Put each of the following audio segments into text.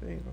Sei lá.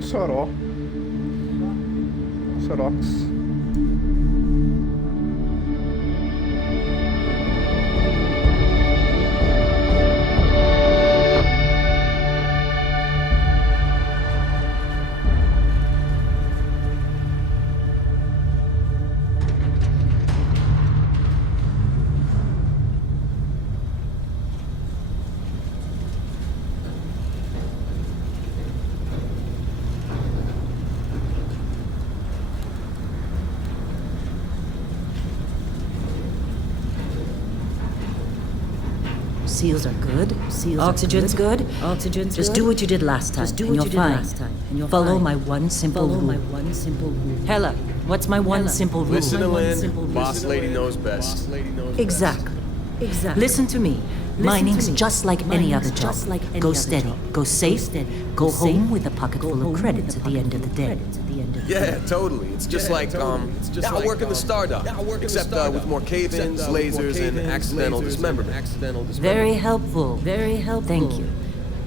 Soró. Sorox. Seals are good. Oxygen's good. Just do what you did last time. And you're fine. Follow my one simple rule. Hella, what's my one simple rule? Listen to Lynn. Boss lady knows best. Exactly. Listen to me. Mining's just like any other job. Go steady, go safe, go home with a pocket full of credits at the end of the day. Yeah, totally. It's just like, I work in the Star Dock, except with more cave-ins, lasers, and accidental dismemberment. Very helpful. Thank you.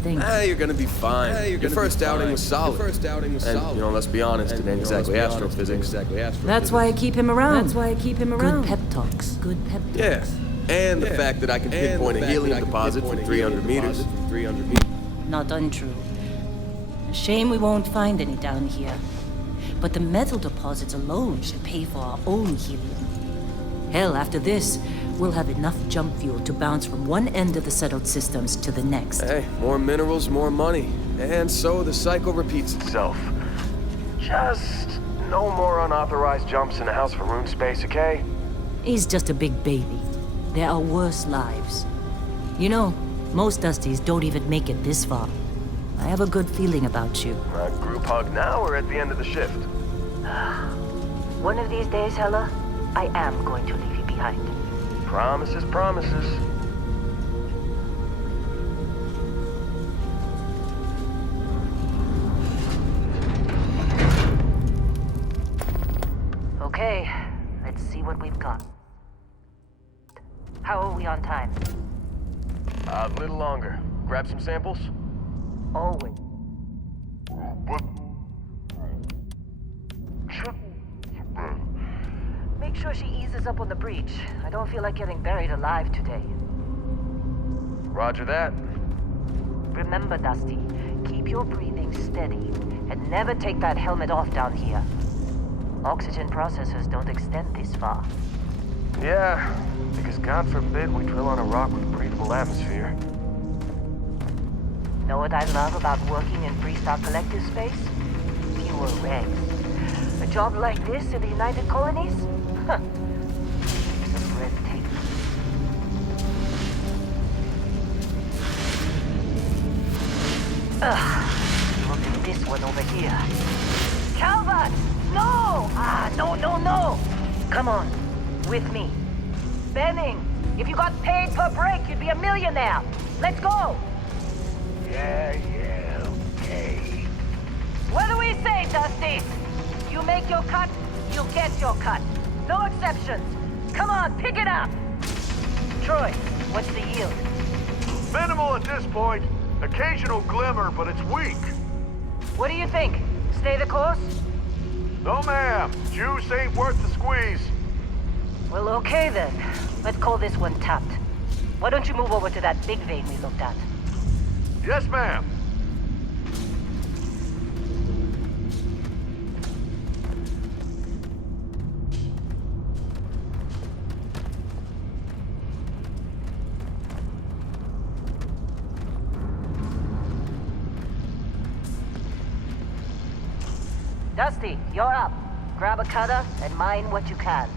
You're gonna be fine. Your first outing was solid. And, let's be honest, it ain't exactly astrophysics. That's why I keep him around. Good pep talks. Yeah, and the fact that I can pinpoint a helium deposit from 300 meters. Not untrue. A shame we won't find any down here. But the metal deposits alone should pay for our own helium. Hell, after this, we'll have enough jump fuel to bounce from one end of the settled systems to the next. Hey, more minerals, more money. And so the cycle repeats itself. Just no more unauthorized jumps in the house for room space, okay? He's just a big baby. There are worse lives. You know, most Dusties don't even make it this far. I have a good feeling about you. A group hug now or at the end of the shift? One of these days, Hella, I am going to leave you behind. Promises, promises. Okay, let's see what we've got. How are we on time? A little longer. Grab some samples? Always. Make sure she eases up on the breach. I don't feel like getting buried alive today. Roger that. Remember, Dusty, keep your breathing steady and never take that helmet off down here. Oxygen processors don't extend this far. Yeah, because God forbid we drill on a rock with a breathable atmosphere. Know what I love about working in Freestar Collective space? were rags. A job like this in the United Colonies? Huh. It's a breathtaking. Look at this one over here. Calvert! No! No! Come on, with me. Benning, if you got paid per break, you'd be a millionaire. Let's go! Yeah, okay. What do we say, Dusty? You make your cut, you get your cut. No exceptions. Come on, pick it up. Troy, what's the yield? Minimal at this point. Occasional glimmer, but it's weak. What do you think? Stay the course? No, ma'am. Juice ain't worth the squeeze. Well, okay then. Let's call this one tapped. Why don't you move over to that big vein we looked at? Yes, ma'am. Dusty, you're up. Grab a cutter and mine what you can.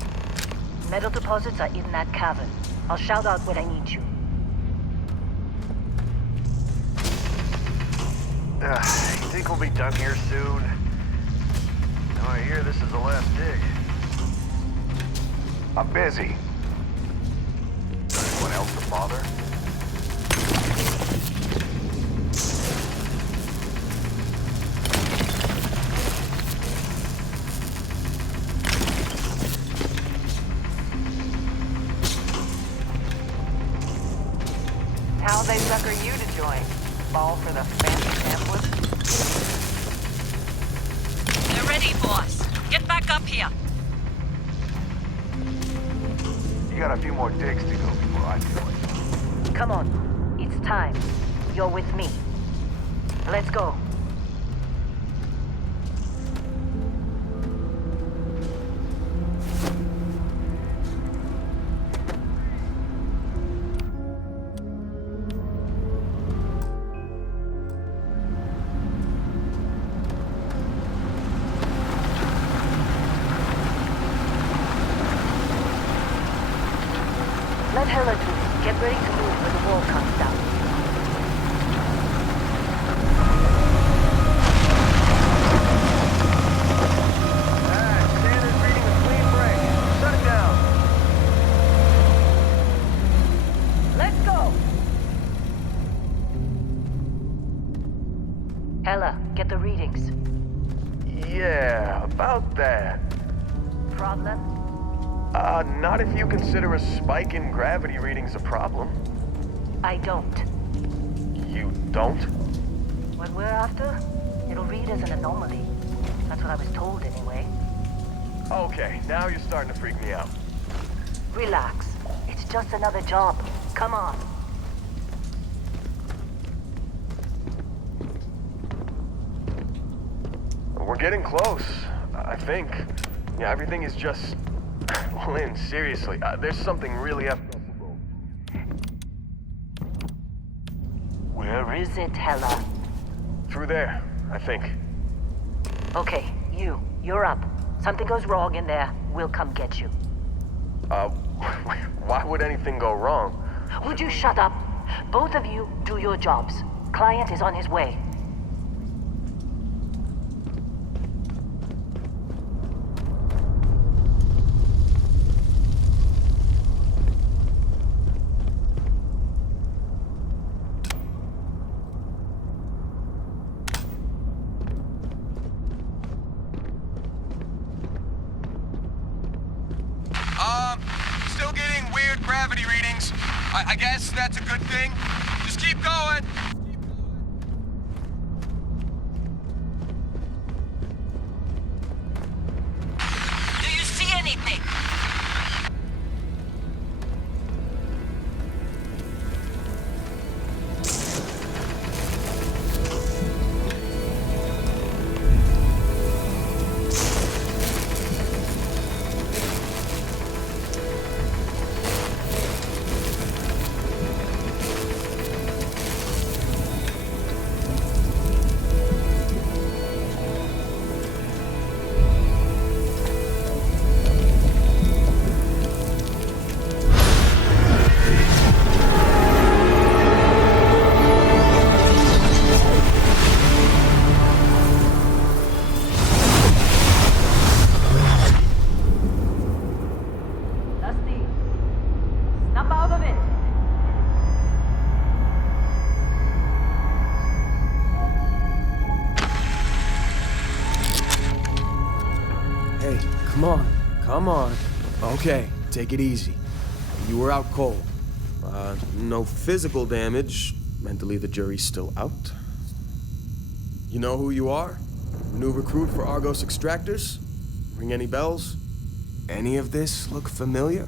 Metal deposits are in that cavern. I'll shout out when I need you. You think we'll be done here soon? Now I hear this is the last dig. I'm busy. Anyone else to bother? How they sucker you to join? Fall for the fancy pamphlet? They're ready, boss. Get back up here. You got a few more digs to go before I do it. Come on. It's time. You're with me. Let's go. Let Hella do it. Get ready to move when the wall comes down. Standard reading a clean break. Shut it down. Let's go! Hella, get the readings. Yeah, about that. Problem? Not if you consider a spike in gravity readings a problem. I don't. You don't? What we're after, it'll read as an anomaly. That's what I was told anyway. Okay, now you're starting to freak me out. Relax. It's just another job. Come on. We're getting close, I think. Yeah, everything is just... Lynn, seriously, there's something really up. Where is it, Hella? Through there, I think. Okay, you're up. Something goes wrong in there, we'll come get you. Why would anything go wrong? Would you shut up? Both of you do your jobs. Client is on his way. Still getting weird gravity readings. I guess that's a good thing. Just keep going. Do you see anything? Come on. Okay, take it easy. You were out cold. No physical damage. Mentally, the jury's still out. You know who you are? New recruit for Argos Extractors? Ring any bells? Any of this look familiar?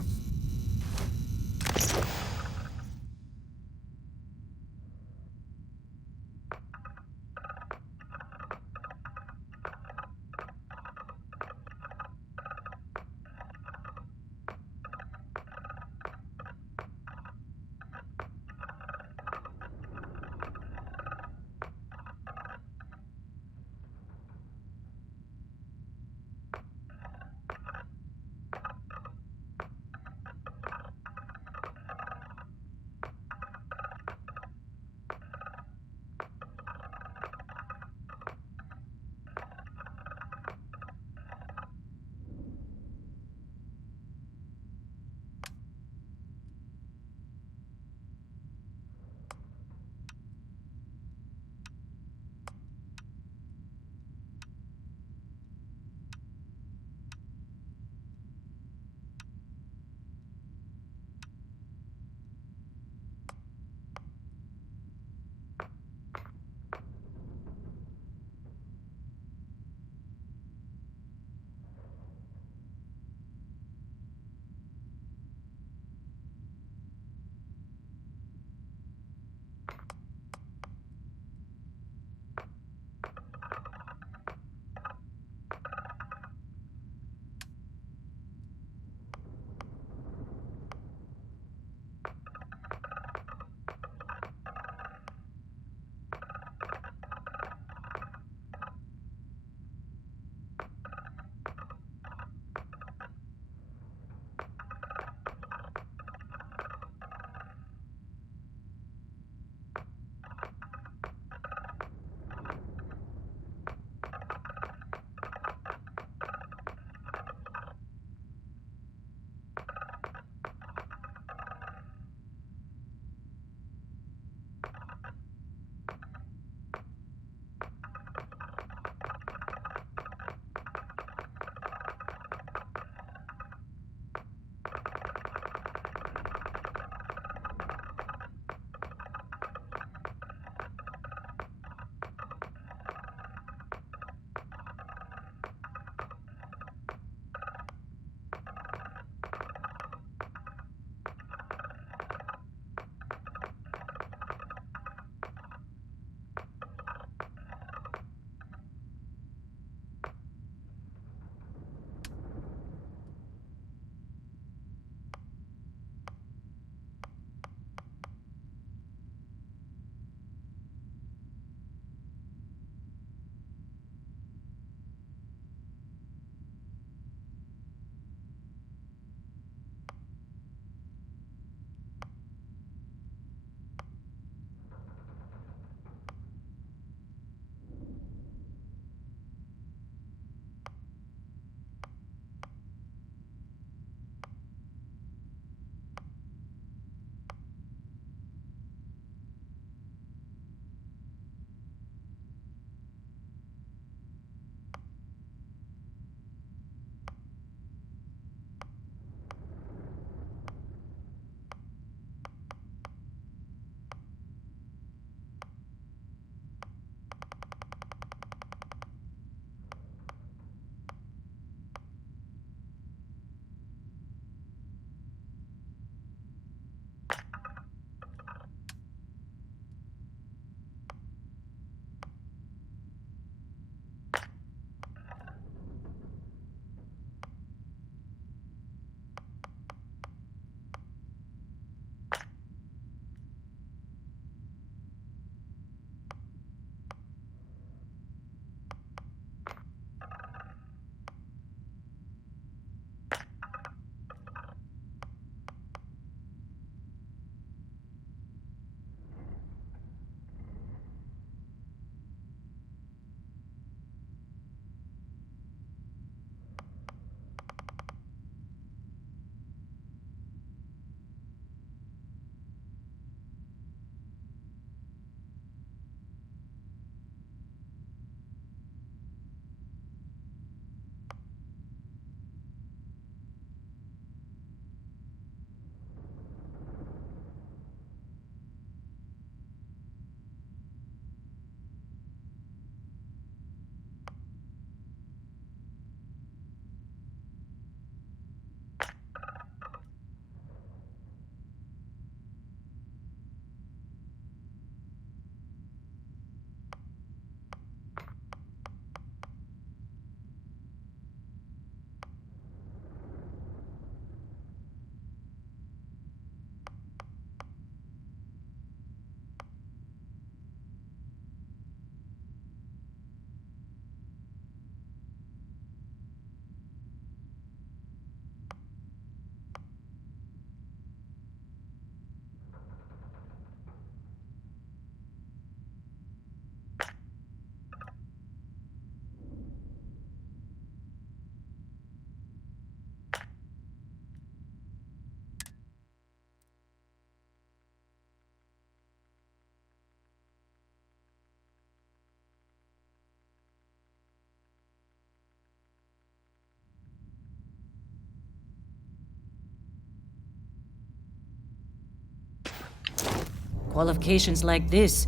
qualifications like this,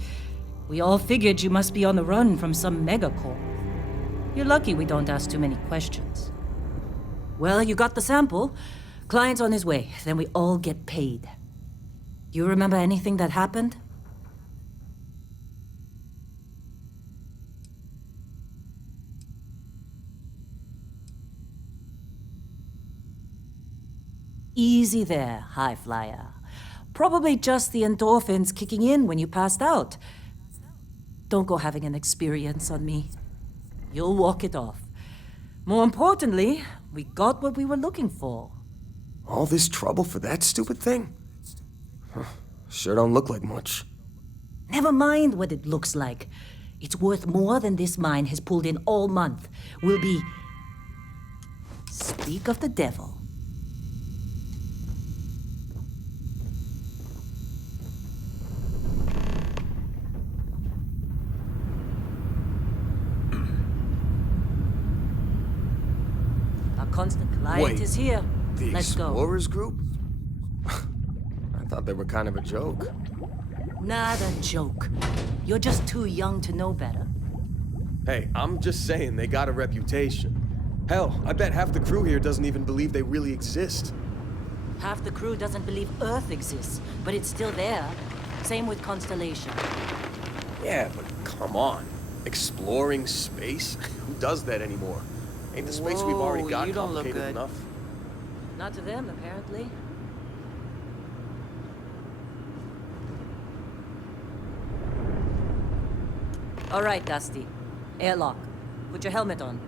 we all figured you must be on the run from some megacorp. You're lucky we don't ask too many questions. Well, you got the sample. Client's on his way, then we all get paid. Do you remember anything that happened? Easy there, high flyer. Probably just the endorphins kicking in when you passed out. Don't go having an experience on me. You'll walk it off. More importantly, we got what we were looking for. All this trouble for that stupid thing? Huh, sure don't look like much. Never mind what it looks like. It's worth more than this mine has pulled in all month. We'll be... Speak of the devil. Our constant client Wait, is here. The Let's go. Explorers group? I thought they were kind of a joke. Not a joke. You're just too young to know better. Hey, I'm just saying they got a reputation. Hell, I bet half the crew here doesn't even believe they really exist. Half the crew doesn't believe Earth exists, but it's still there. Same with Constellation. Yeah, but come on. Exploring space? Who does that anymore? Ain't the space we've already Whoa, got you don't look complicated good. enough? Not to them, apparently. All right, Dusty. Airlock. Put your helmet on.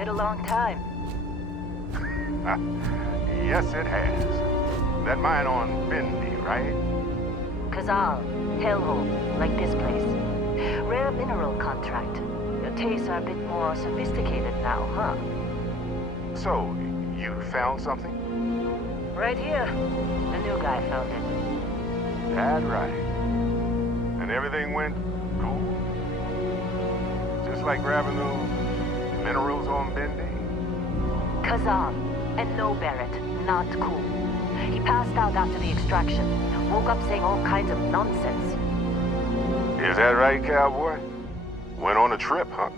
Been a long time. Yes, it has. That mine on Bendy, right? Kazal, hellhole, like this place. Rare mineral contract. Your tastes are a bit more sophisticated now, huh? So, you found something? Right here. The new guy found it. That right. And everything went cool? Just like grabbing those minerals on Bendy? Kazal, and no Barrett, not cool. He passed out after the extraction. Woke up saying all kinds of nonsense. Is that right, cowboy? Went on a trip, huh?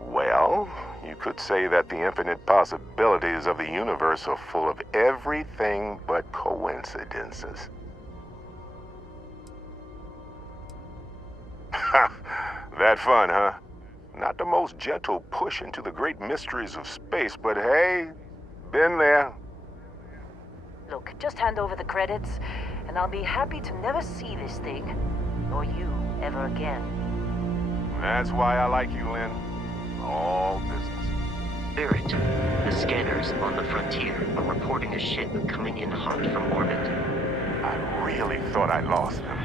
Well, you could say that the infinite possibilities of the universe are full of everything but coincidences. That fun, huh? Not the most gentle push into the great mysteries of space, but hey, been there. Look, just hand over the credits, and I'll be happy to never see this thing, or you, ever again. That's why I like you, Lynn. All business. Barrett, the scanners on the frontier are reporting a ship coming in hot from orbit. I really thought I lost them.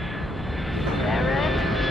Barrett?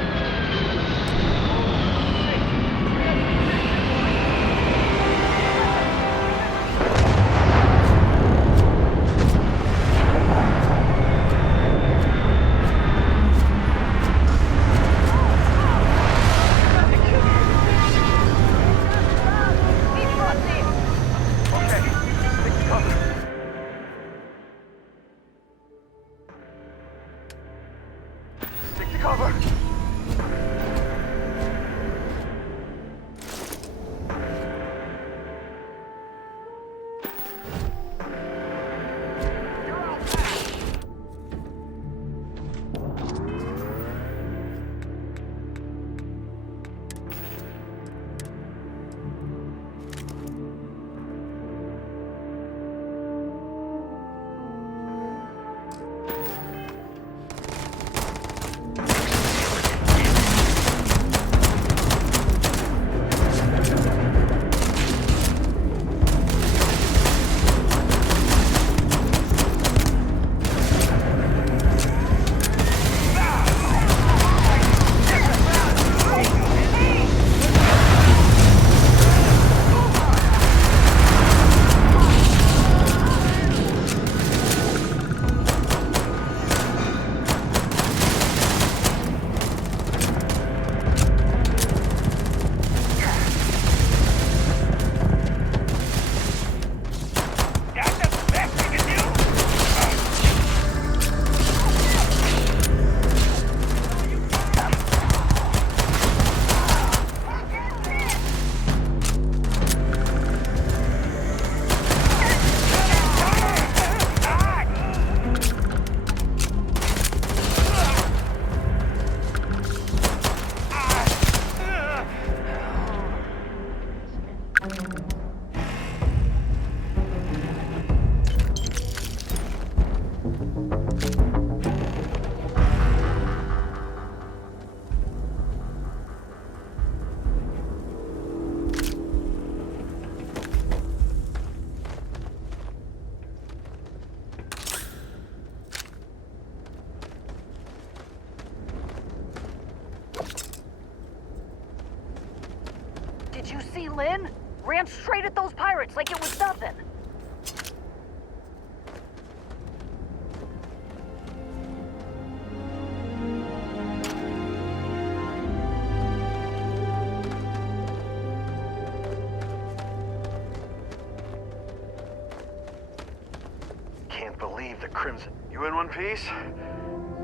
Did you see Lynn? Ran straight at those pirates like it was nothing. Can't believe the Crimson. You in one piece?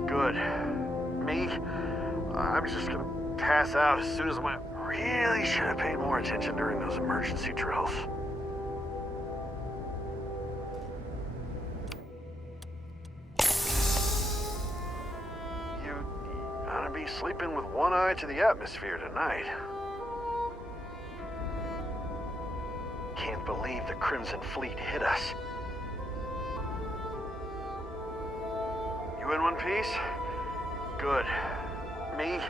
Good. Me? I'm just gonna pass out as soon as my... Really should have paid more attention during those emergency drills. You ought to be sleeping with one eye to the atmosphere tonight. Can't believe the Crimson Fleet hit us. You in one piece? Good. Me?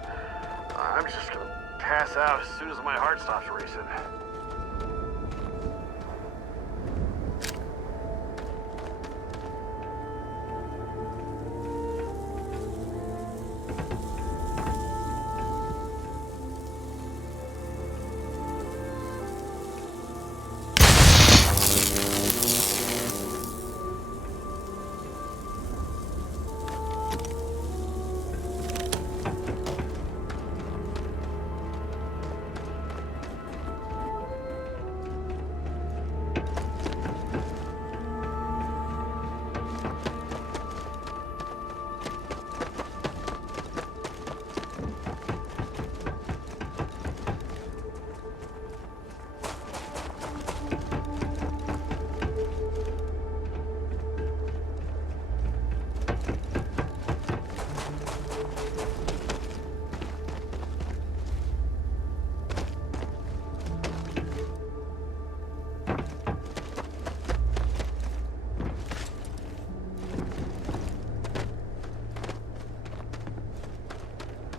I'm just gonna pass out as soon as my heart stops racing.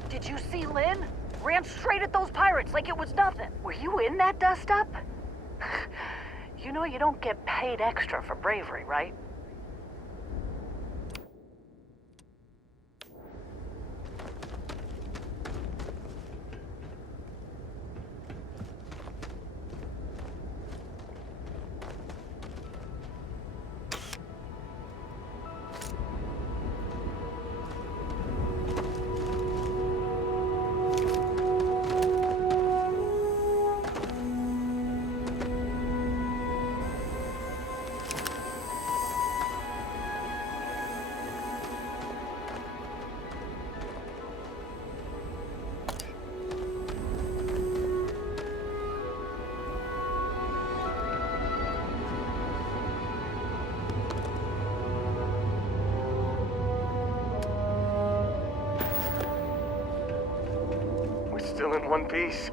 Did you see Lynn? Ran straight at those pirates like it was nothing. Were you in that dust-up? You know you don't get paid extra for bravery, right? Still in one piece.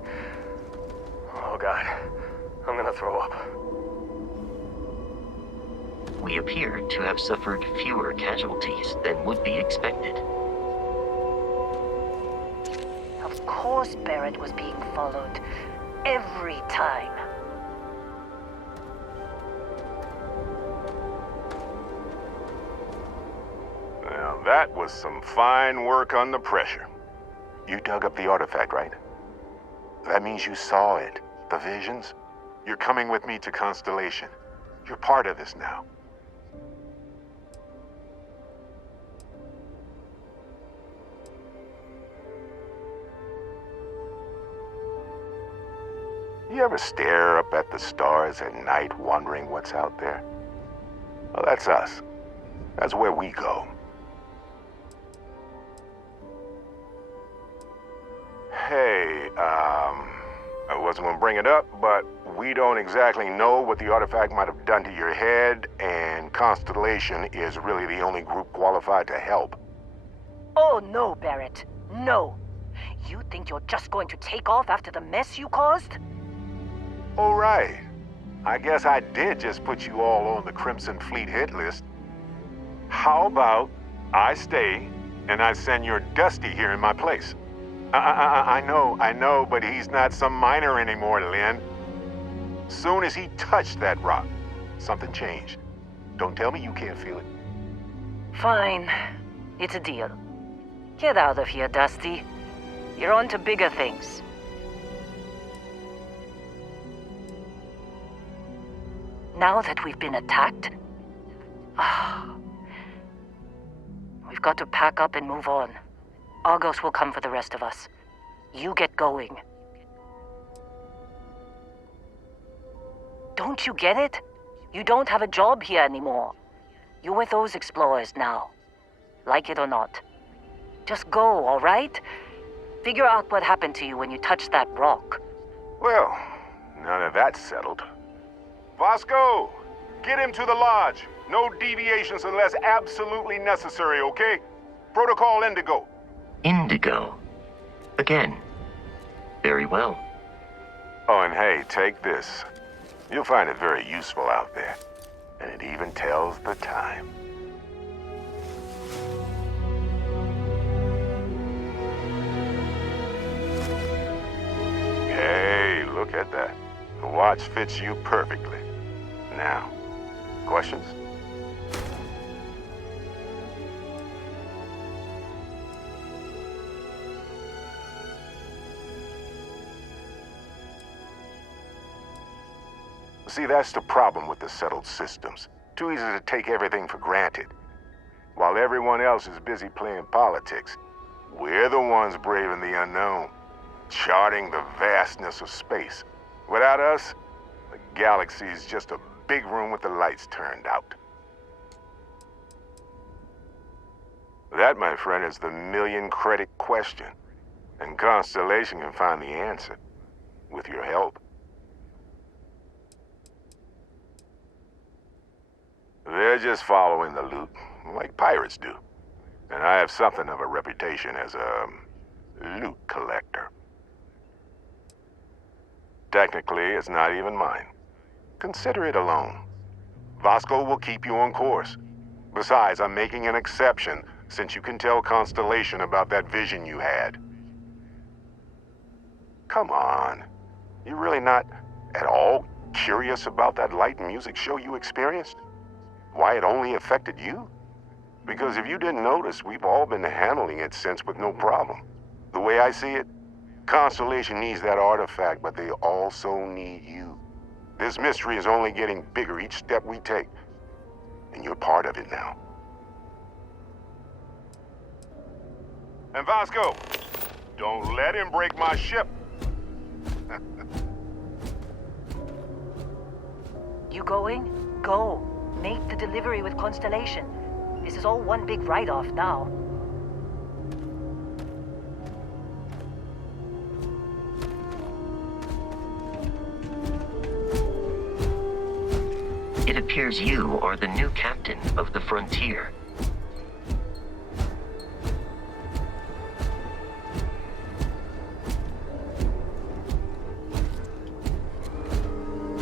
Oh God, I'm gonna throw up. We appear to have suffered fewer casualties than would be expected. Of course Barrett was being followed. Every time. Now that was some fine work under pressure. You dug up the artifact, right? That means you saw it. The visions? You're coming with me to Constellation. You're part of this now. You ever stare up at the stars at night wondering what's out there? Well, that's us. That's where we go. Hey, I wasn't gonna bring it up, but we don't exactly know what the artifact might have done to your head, and Constellation is really the only group qualified to help. Oh no, Barrett. No. You think you're just going to take off after the mess you caused? All right. I guess I did just put you all on the Crimson Fleet hit list. How about I stay and I send your Dusty here in my place? I know, but he's not some miner anymore, Lynn. Soon as he touched that rock, something changed. Don't tell me you can't feel it. Fine. It's a deal. Get out of here, Dusty. You're on to bigger things. Now that we've been attacked, we've got to pack up and move on. Argos will come for the rest of us. You get going. Don't you get it? You don't have a job here anymore. You're with those explorers now. Like it or not. Just go, all right? Figure out what happened to you when you touched that rock. Well, none of that's settled. Vasco, get him to the lodge. No deviations unless absolutely necessary, okay? Protocol Indigo. Indigo. Again. Very well. Oh, and hey, take this. You'll find it very useful out there. And it even tells the time. Hey, look at that. The watch fits you perfectly. Now, questions? See, that's the problem with the settled systems. Too easy to take everything for granted. While everyone else is busy playing politics, we're the ones braving the unknown, charting the vastness of space. Without us, the galaxy is just a big room with the lights turned out. That, my friend, is the million-credit question. And Constellation can find the answer, with your help. They're just following the loot, like pirates do. And I have something of a reputation as a loot collector. Technically, it's not even mine. Consider it a loan. Vasco will keep you on course. Besides, I'm making an exception since you can tell Constellation about that vision you had. Come on. You're really not at all curious about that light and music show you experienced? Why it only affected you? Because if you didn't notice, we've all been handling it since with no problem. The way I see it, Constellation needs that artifact, but they also need you. This mystery is only getting bigger each step we take, and you're part of it now. And Vasco, don't let him break my ship. You going? Go. Make the delivery with Constellation. This is all one big write-off now. It appears you are the new captain of the Frontier.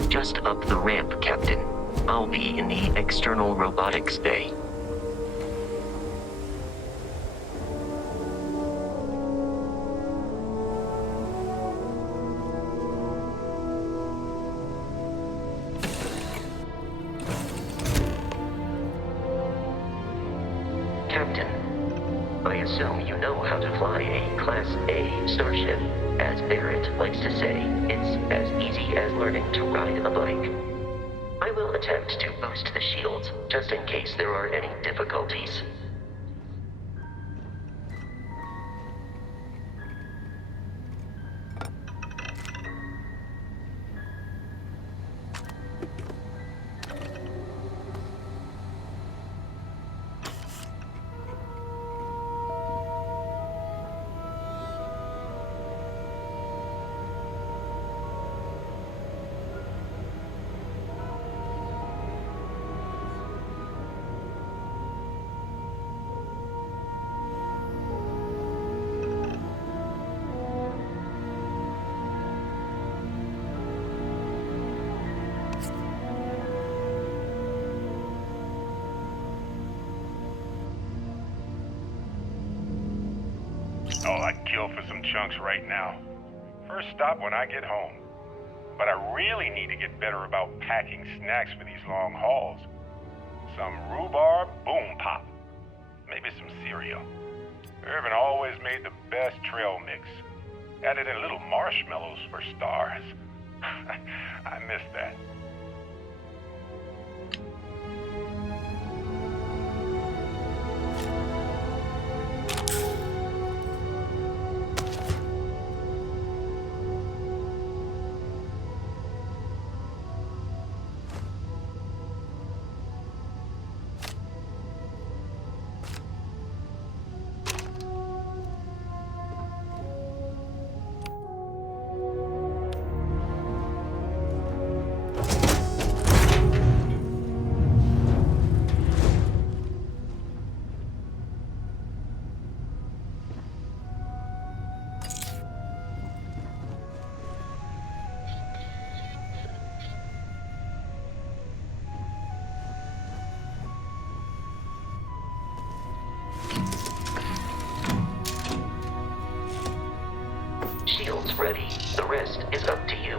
Just up the ramp, Captain. I'll be in the external robotics bay. Captain, I assume you know how to fly a Class A starship. As Barrett likes to say, it's as easy as learning to ride a bike. I will attempt to boost the shields, just in case there are any difficulties. Oh, I'd kill for some chunks right now. First stop when I get home. But I really need to get better about packing snacks for these long hauls. Some rhubarb boom pop. Maybe some cereal. Irvin always made the best trail mix. Added in little marshmallows for stars. I miss that. is ready, the rest is up to you.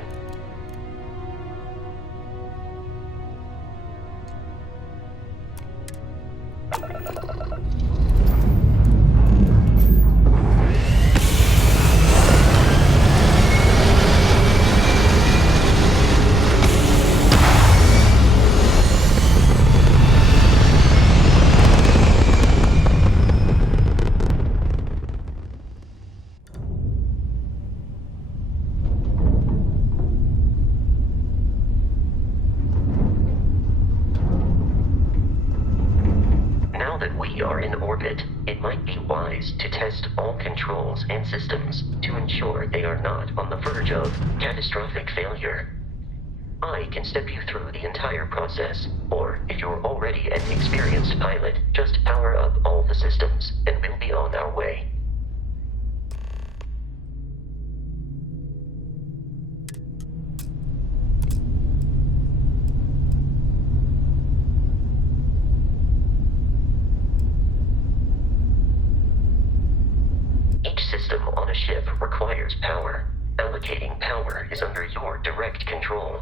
Now that we are in orbit, it might be wise to test all controls and systems to ensure they are not on the verge of catastrophic failure. I can step you through the entire process, or if you're already an experienced pilot, just power up all the systems and we'll be on our way. Each system on a ship requires power. Allocating power is under your direct control.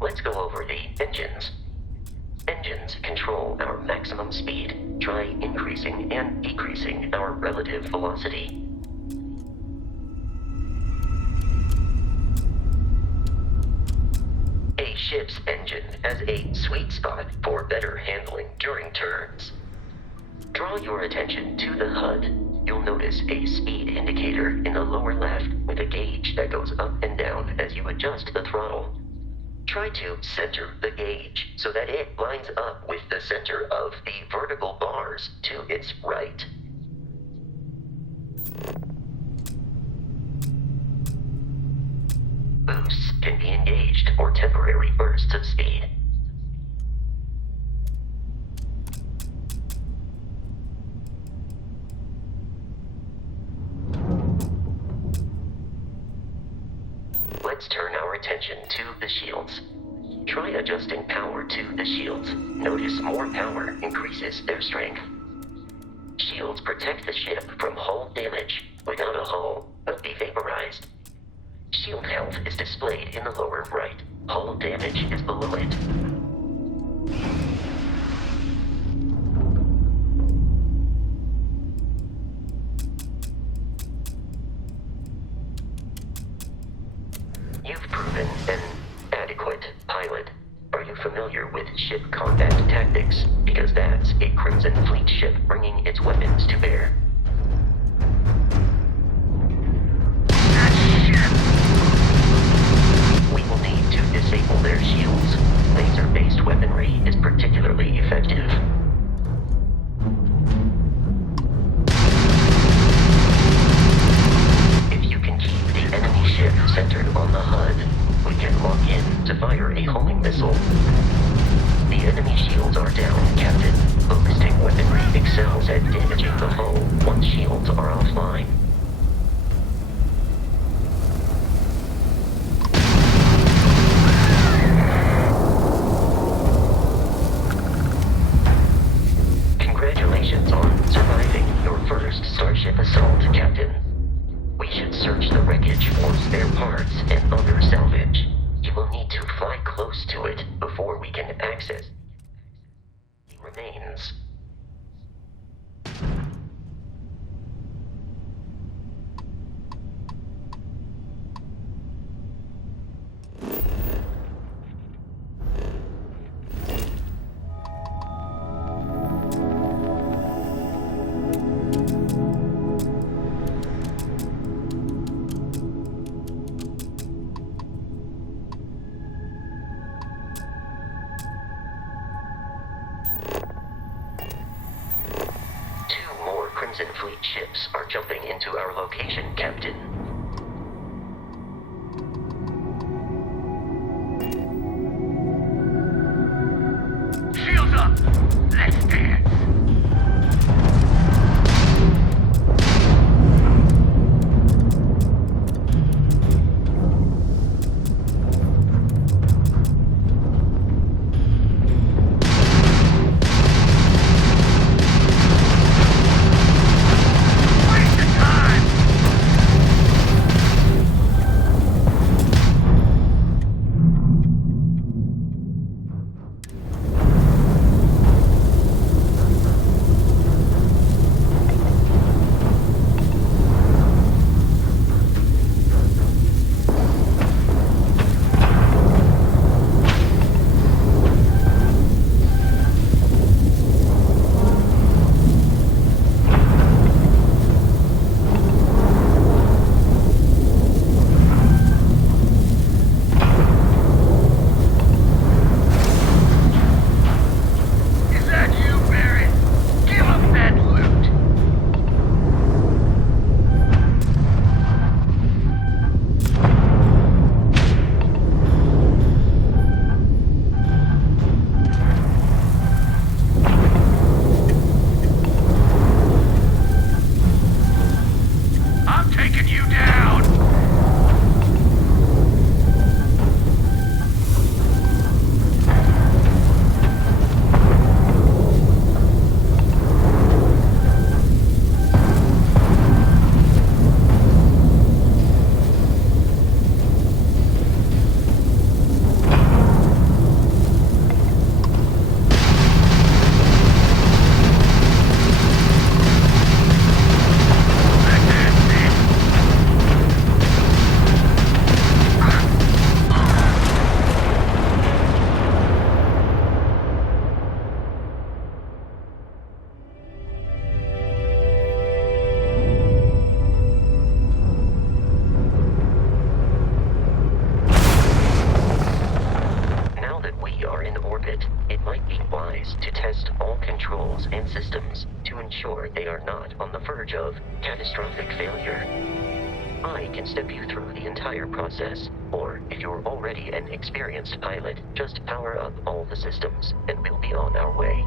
Let's go over the engines. Engines control our maximum speed. Try increasing and decreasing our relative velocity. A ship's engine has a sweet spot for better handling during turns. Draw your attention to the HUD. You'll notice a speed indicator in the lower left with a gauge that goes up and down as you adjust the throttle. Try to center the gauge so that it lines up with the center of the vertical bars to its right. Boosts can be engaged for temporary bursts of speed. Let's turn our attention to the shields. Try adjusting power to the shields. Notice more power increases their strength. Shields protect the ship from hull damage. Without a hull, will be vaporized. Shield health is displayed in the lower right. Hull damage is below it. You've proven an adequate pilot. Are you familiar with ship combat tactics? Because that's a Crimson Fleet ship bringing its weapons to bear. We will need to disable their shields. Laser-based weaponry is particularly effective. Ship centered on the HUD, we can lock in to fire a homing missile. The enemy shields are down, Captain. Ballistic weaponry excels at damaging the hull once shields are offline. Congratulations on surviving your first Starship assault, Captain. We should search the wreckage for spare parts and other salvage. You will need to fly close to it before we can access the remains. Crimson Fleet ships are jumping into our location, Captain. Shields up! Let's dance! are not on the verge of catastrophic failure. I can step you through the entire process, or if you're already an experienced pilot, just power up all the systems, and we'll be on our way.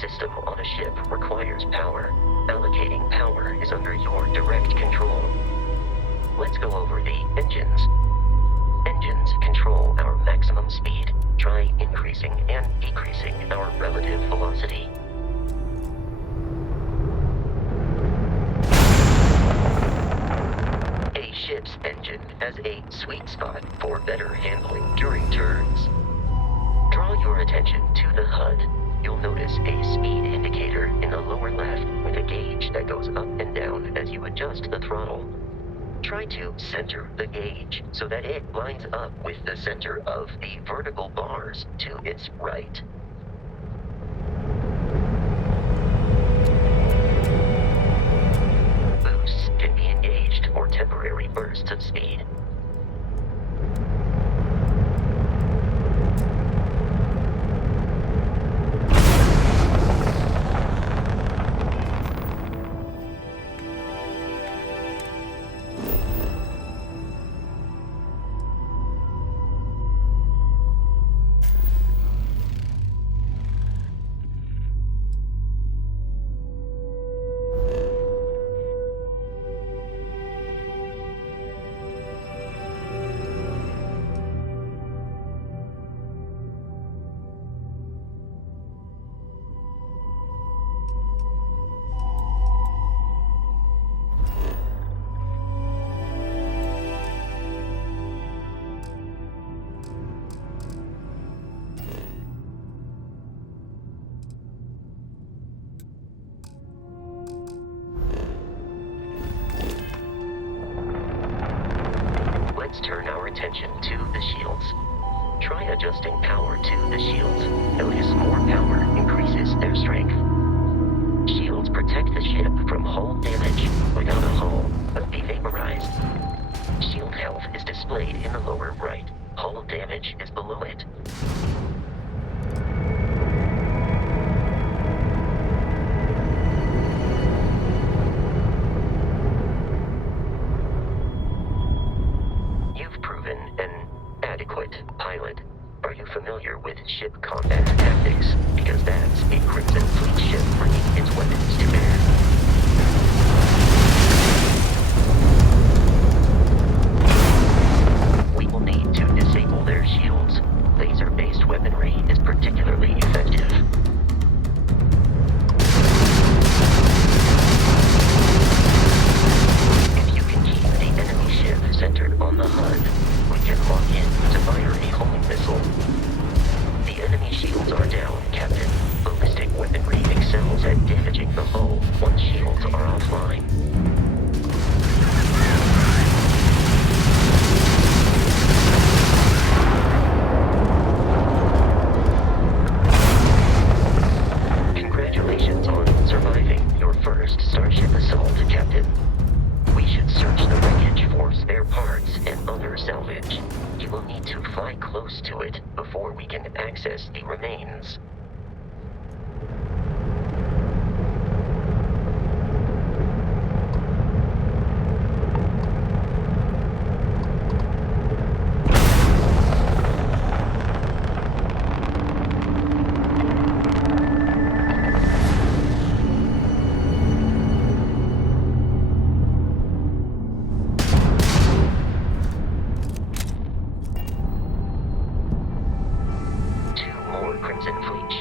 System on a ship requires power. Allocating power is under your direct control. Let's go over the engines. Engines control our maximum speed. Try increasing and decreasing our relative velocity. A ship's engine has a sweet spot for better handling during turns. Draw your attention to the HUD. You'll notice a speed indicator in the lower left with a gauge that goes up and down as you adjust the throttle. Try to center the gauge so that it lines up with the center of the vertical bars to its right. Boosts can be engaged for temporary bursts of speed. Let's turn our attention to the shields. Try adjusting power to the shields. Notice more power increases their strength. Shields protect the ship from hull damage without a hull, but be vaporized. Shield health is displayed in the lower right. Hull damage is below it. Pilot, are you familiar with ship combat tactics? Because that's a Crimson Fleet ship bringing its weapons to bear. We will need to disable their shields. Laser-based weaponry is particularly effective. If you can keep the enemy ship centered on the HUD, we can lock in to fire a homing missile. The enemy shields are down, Captain. Ballistic weaponry excels at damaging the hull once shields are offline. Congratulations on surviving your first Starship assault, Captain. We should search the wreckage for spare parts and other salvage. You will need to fly close to it before we can access the remains. Crimson Fleet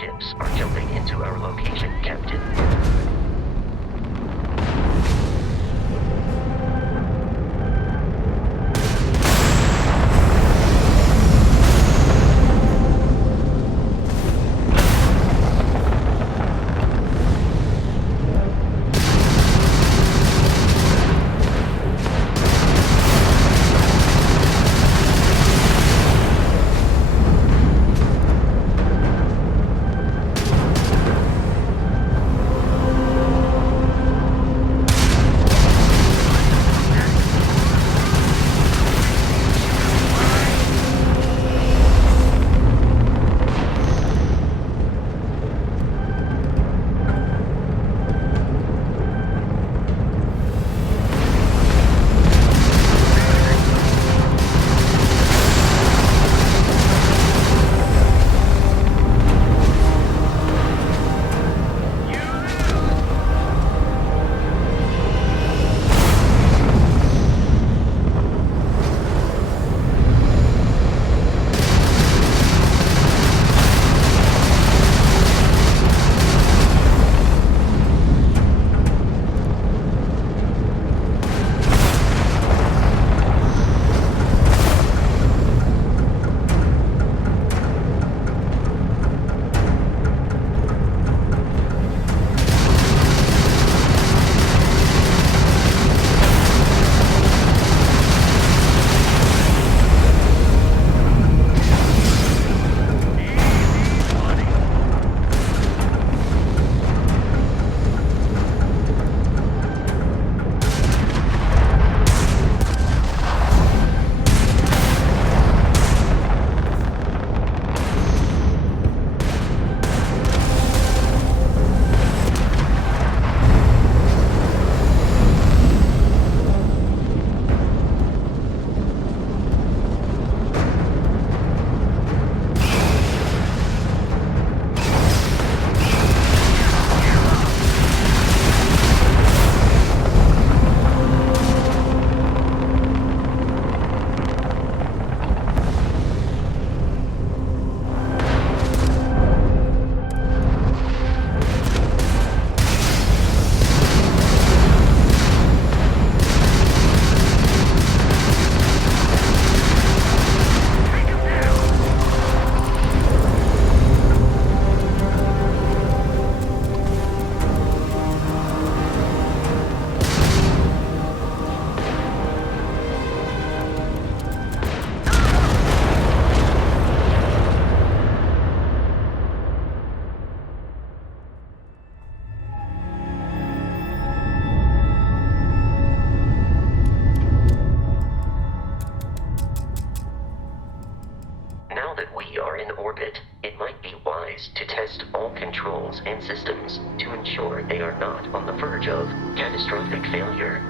the verge of catastrophic failure.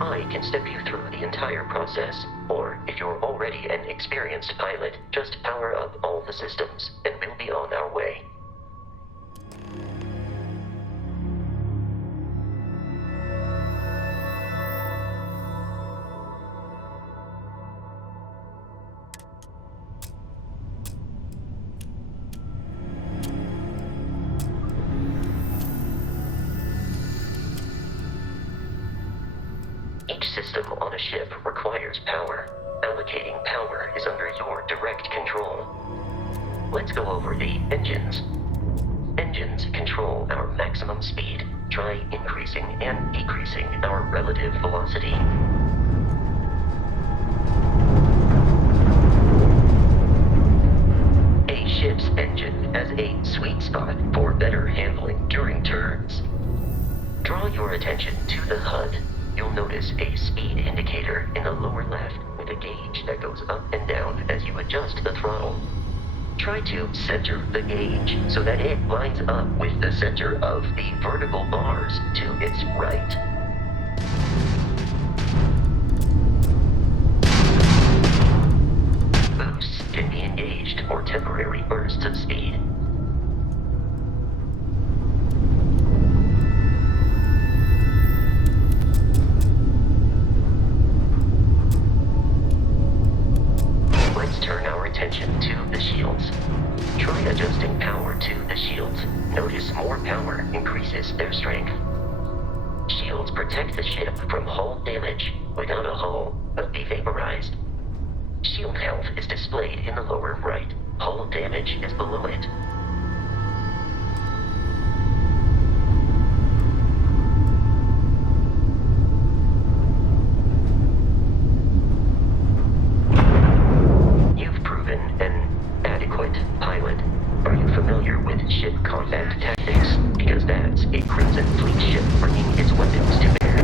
I can step you through the entire process, or if you're already an experienced pilot, just power up all the systems, and we'll be on our way. Each system on a ship requires power. Allocating power is under your direct control. Let's go over the engines. Engines control our maximum speed. Try increasing and decreasing our relative velocity. A ship's engine has a sweet spot for better handling during turns. Draw your attention to the HUD. You'll notice a speed indicator in the lower left with a gauge that goes up and down as you adjust the throttle. Try to center the gauge so that it lines up with the center of the vertical bars to its right. Boosts can be engaged for temporary bursts of speed. To the shields. Try adjusting power to the shields. Notice more power increases their strength. Shields protect the ship from hull damage. Without a hull, but be vaporized. Shield health is displayed in the lower right. Hull damage is below it. Ship combat tactics, because that's a Crimson Fleet ship bringing its weapons to bear.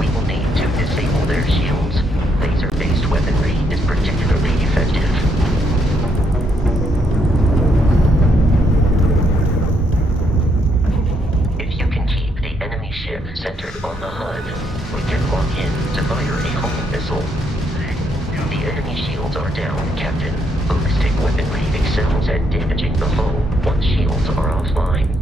We will need to disable their shields. Laser-based weaponry is particularly effective. If you can keep the enemy ship centered on the HUD, we can lock in to fire a homing missile. The enemy shields are down, Captain. Ballistic weaponry excels at damaging the hull once shields are offline.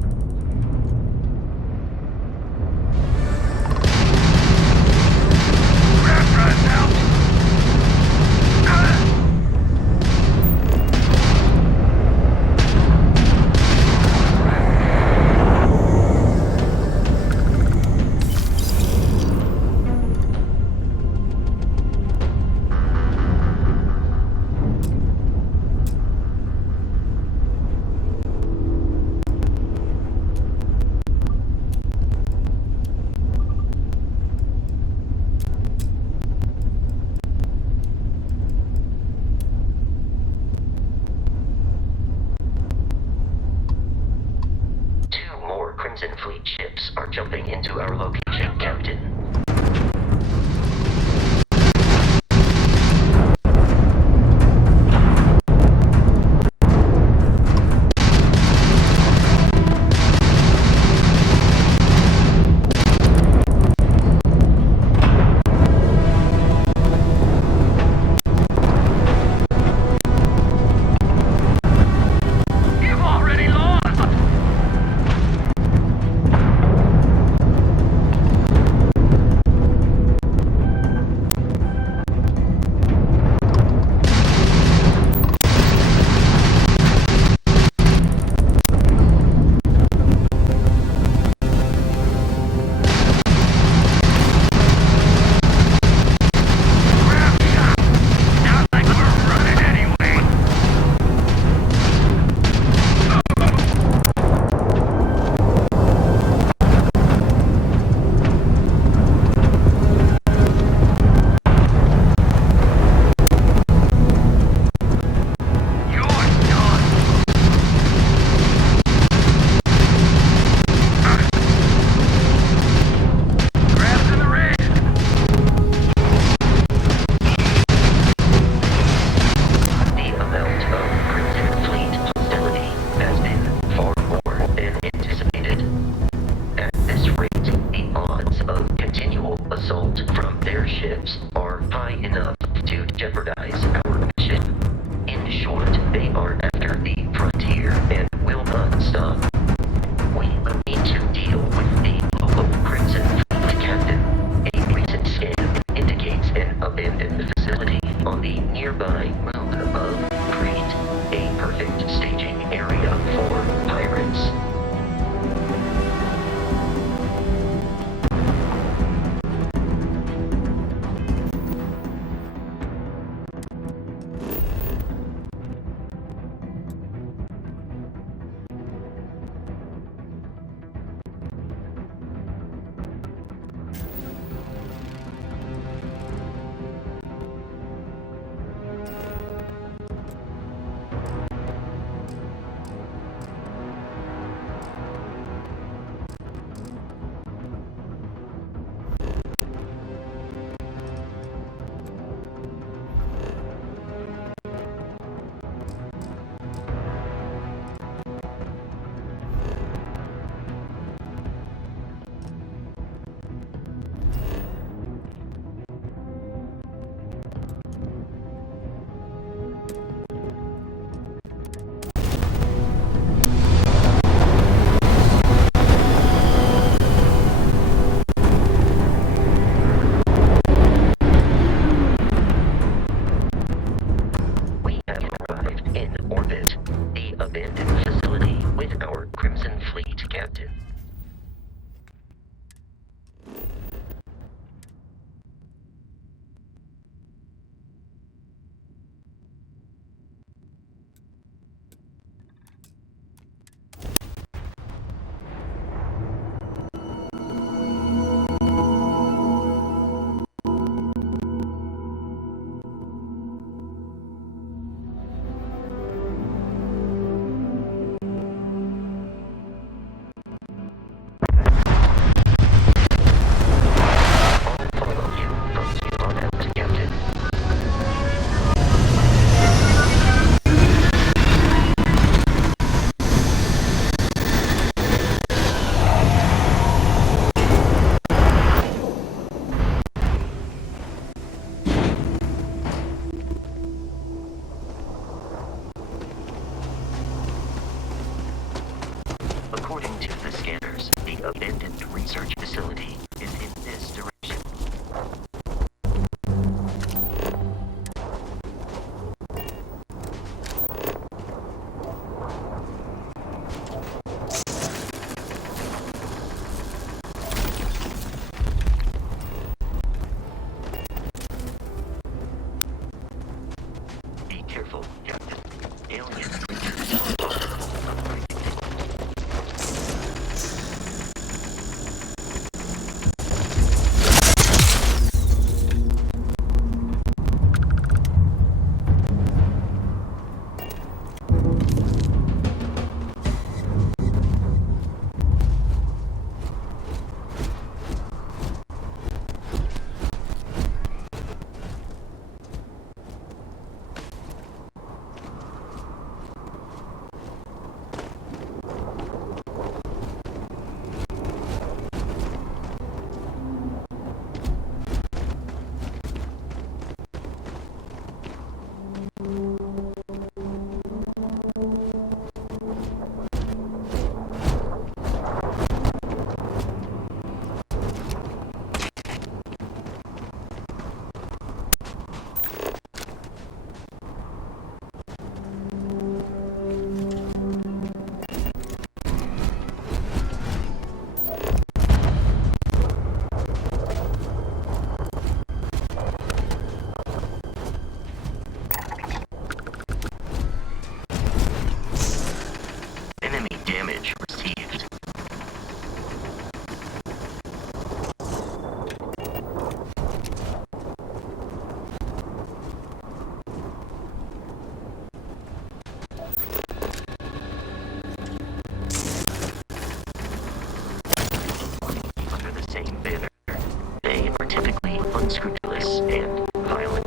Crimson Fleet ships are jumping into our location, Captain. Captain. According to the scanners, the abandoned research facility is in this direction. Be careful, Captain. Alien creatures are often unpredictable. Enemy damage received. Under the same banner, they are typically unscrupulous and violent.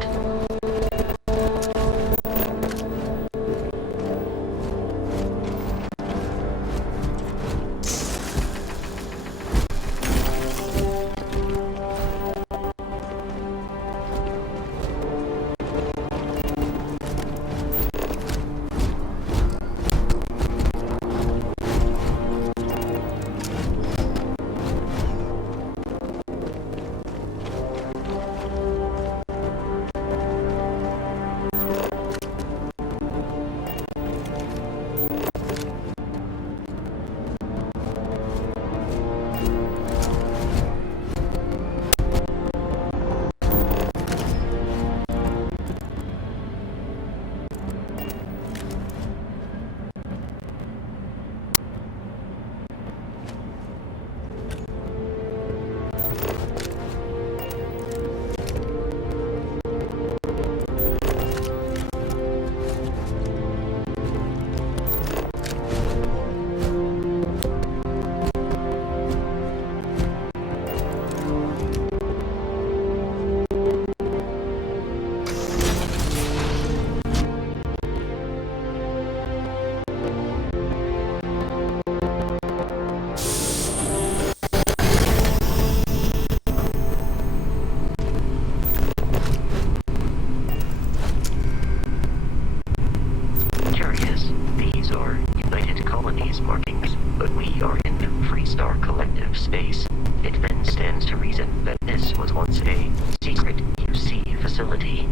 space, it then stands to reason that this was once a secret UC facility.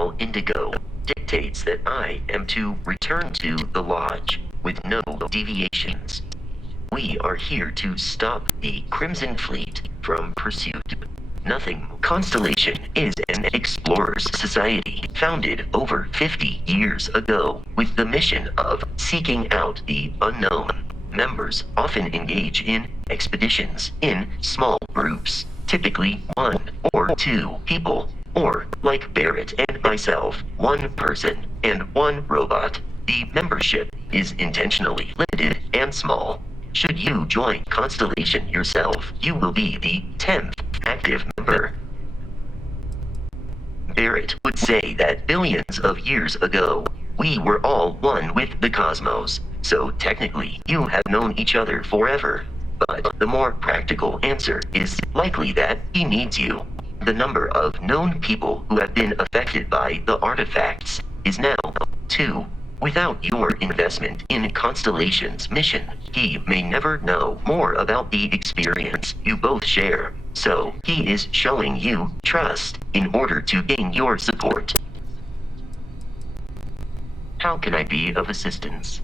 Protocol Indigo dictates that I am to return to the Lodge with no deviations. We are here to stop the Crimson Fleet from pursuit. Nothing. Constellation is an explorers society founded over 50 years ago with the mission of seeking out the unknown. Members often engage in expeditions in small groups, typically 1 or 2 people, or like Barrett and myself, 1 person and 1 robot. The membership is intentionally limited and small. Should you join Constellation yourself, you will be the 10th active member. Barrett would say that billions of years ago, we were all one with the cosmos, so technically you have known each other forever. But the more practical answer is likely that he needs you. The number of known people who have been affected by the artifacts is now 2. Without your investment in Constellation's mission, he may never know more about the experience you both share. So, he is showing you trust in order to gain your support. How can I be of assistance?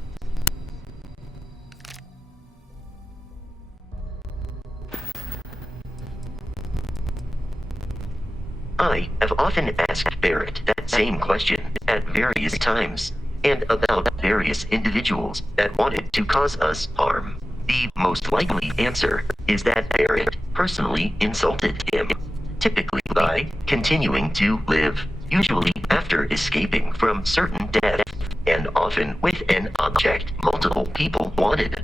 I have often asked Barrett that same question at various times, and about various individuals that wanted to cause us harm. The most likely answer is that Barrett personally insulted him, typically by continuing to live, usually after escaping from certain death, and often with an object multiple people wanted.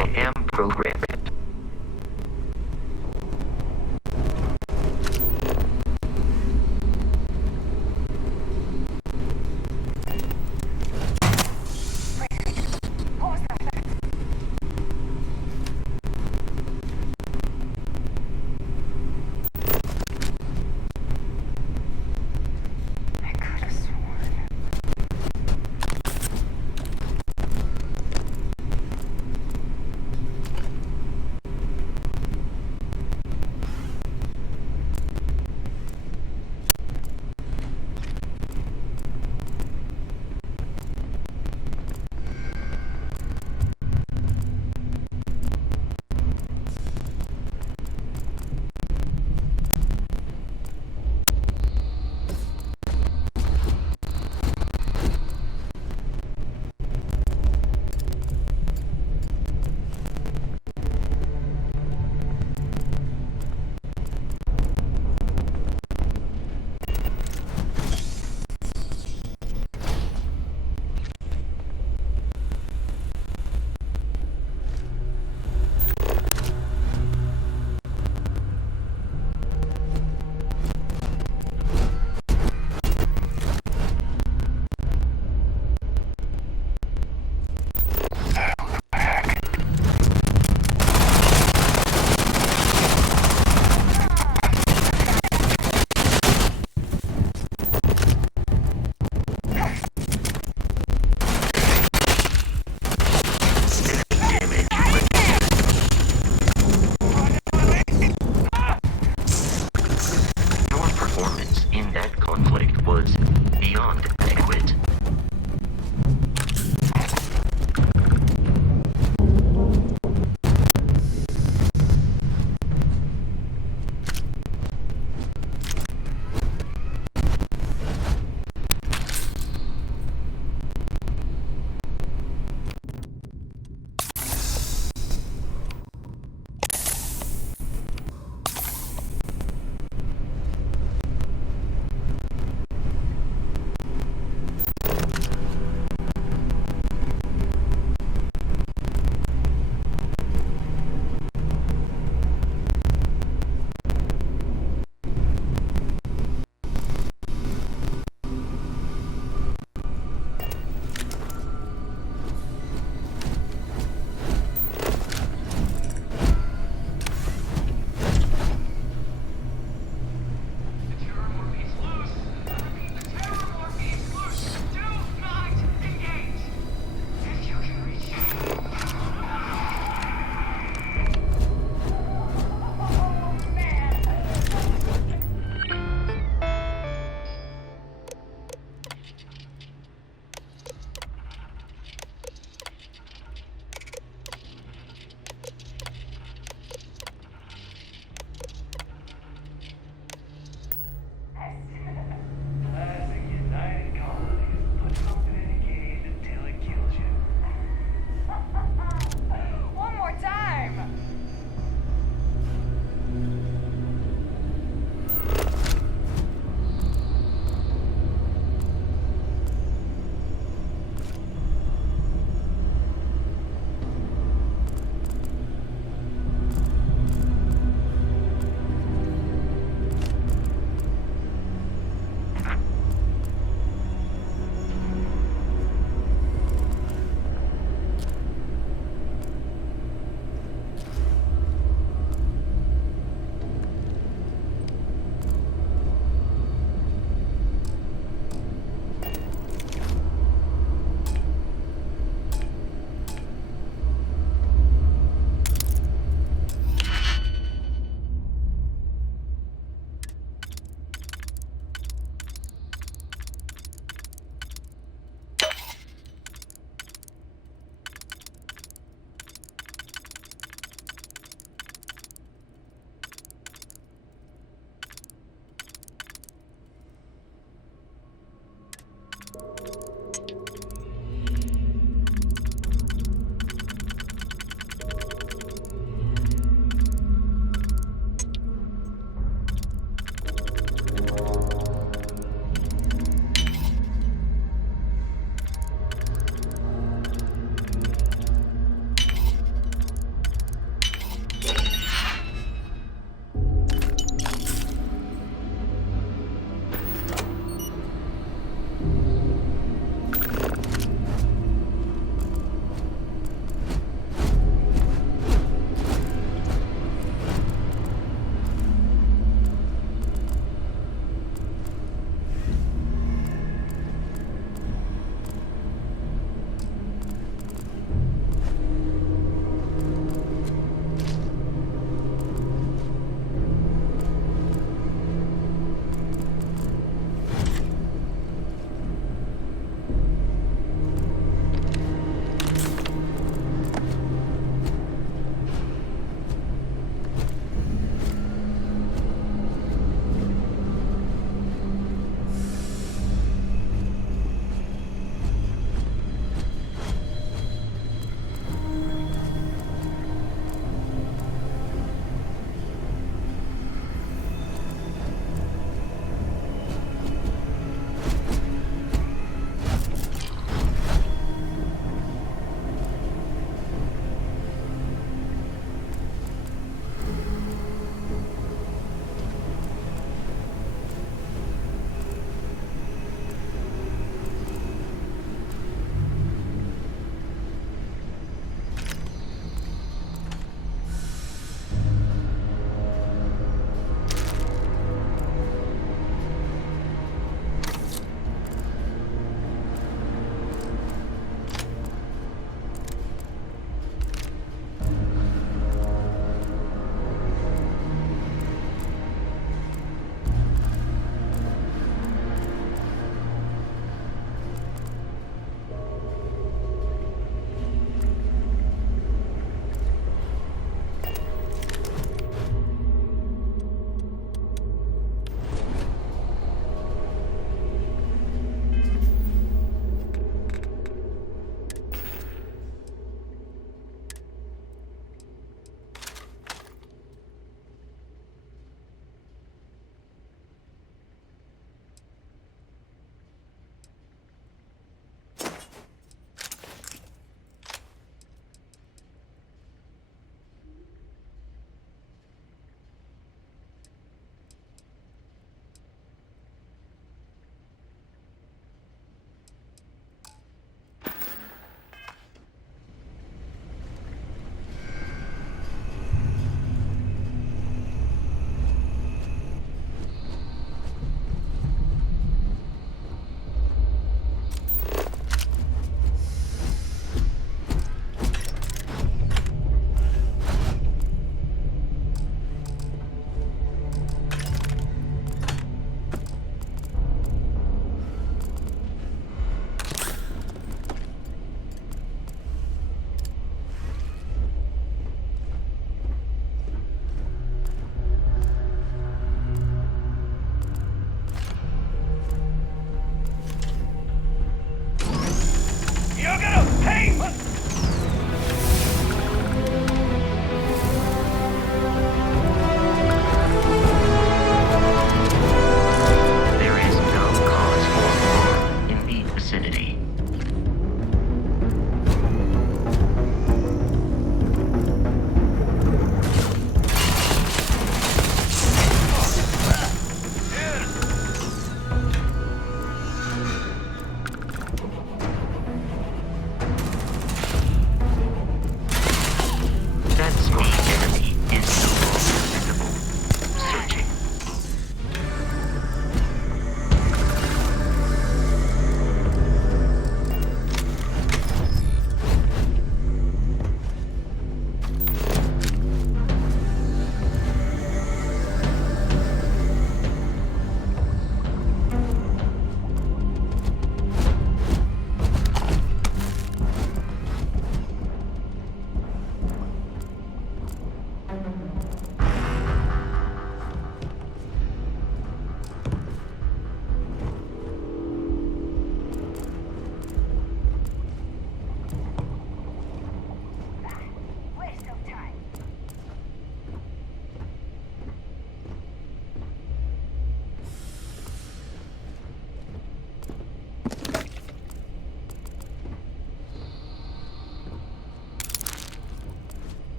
I am programmed.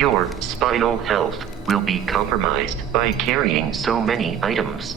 Your spinal health will be compromised by carrying so many items.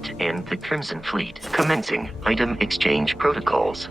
Barrett and the Crimson Fleet commencing item exchange protocols.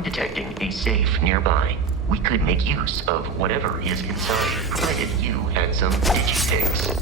I'm detecting a safe nearby. We could make use of whatever is inside, provided you had some digipics.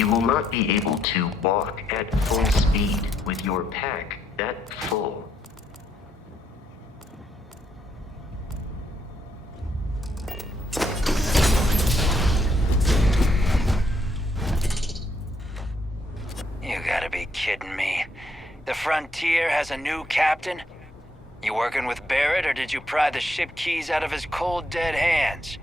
You will not be able to walk at full speed with your pack that full. You gotta be kidding me. The Frontier has a new captain? You working with Barrett, or did you pry the ship keys out of his cold, dead hands?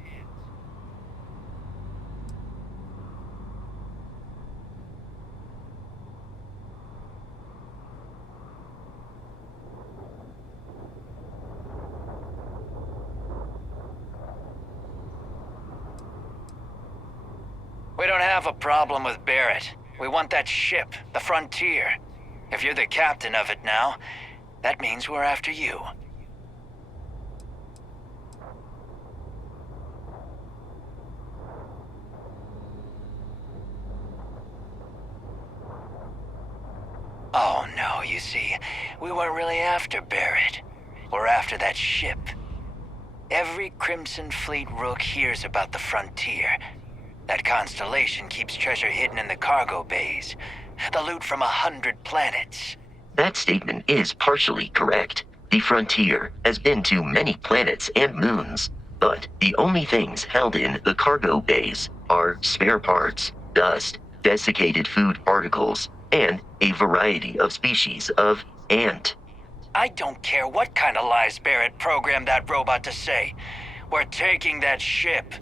We don't have a problem with Barrett. We want that ship, the Frontier. If you're the captain of it now, that means we're after you. Oh no, you see, we weren't really after Barrett. We're after that ship. Every Crimson Fleet rook hears about the Frontier. That constellation keeps treasure hidden in the cargo bays. The loot from 100 planets. That statement is partially correct. The Frontier has been to many planets and moons, but the only things held in the cargo bays are spare parts, dust, desiccated food particles, and a variety of species of ant. I don't care what kind of lies Barrett programmed that robot to say. We're taking that ship.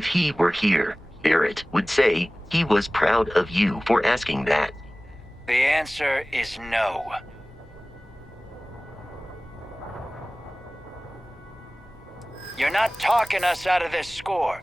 If he were here, Barrett would say he was proud of you for asking that. The answer is no. You're not talking us out of this score.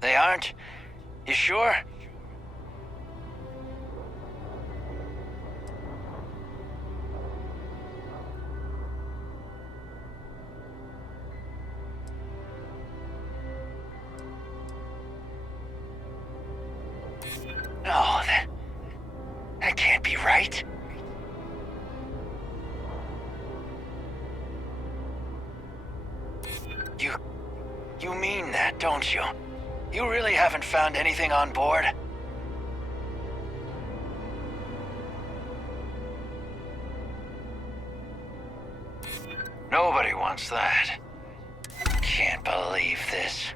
They aren't? You sure? No, that can't be right. You mean that, don't you? You really haven't found anything on board? Nobody wants that. Can't believe this.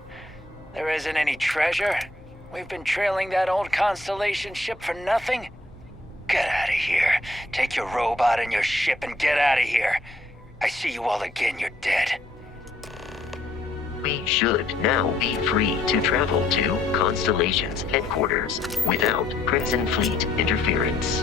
There isn't any treasure? We've been trailing that old Constellation ship for nothing? Get out of here. Take your robot and your ship and get out of here. I see you all again, you're dead. We should now be free to travel to Constellation's headquarters without Crimson Fleet interference.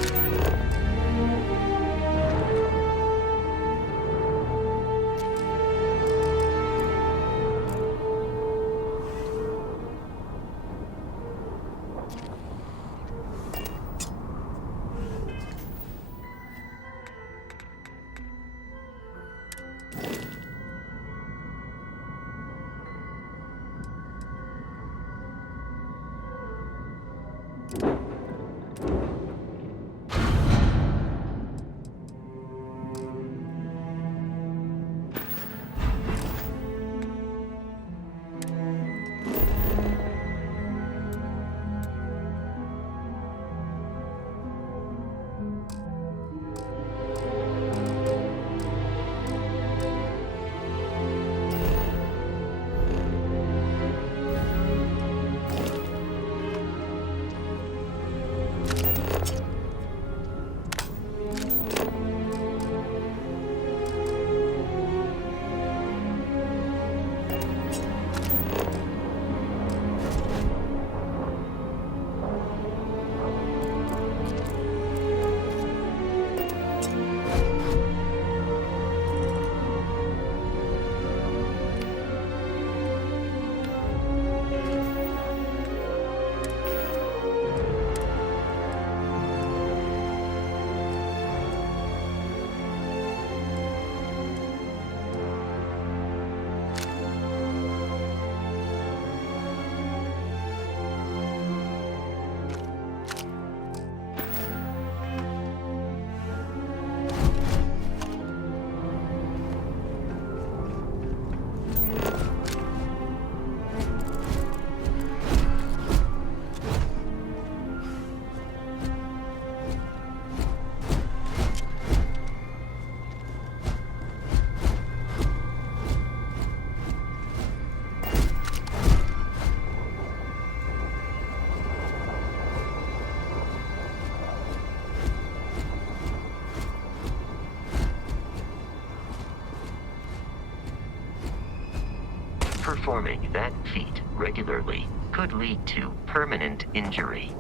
Performing that feat regularly could lead to permanent injury.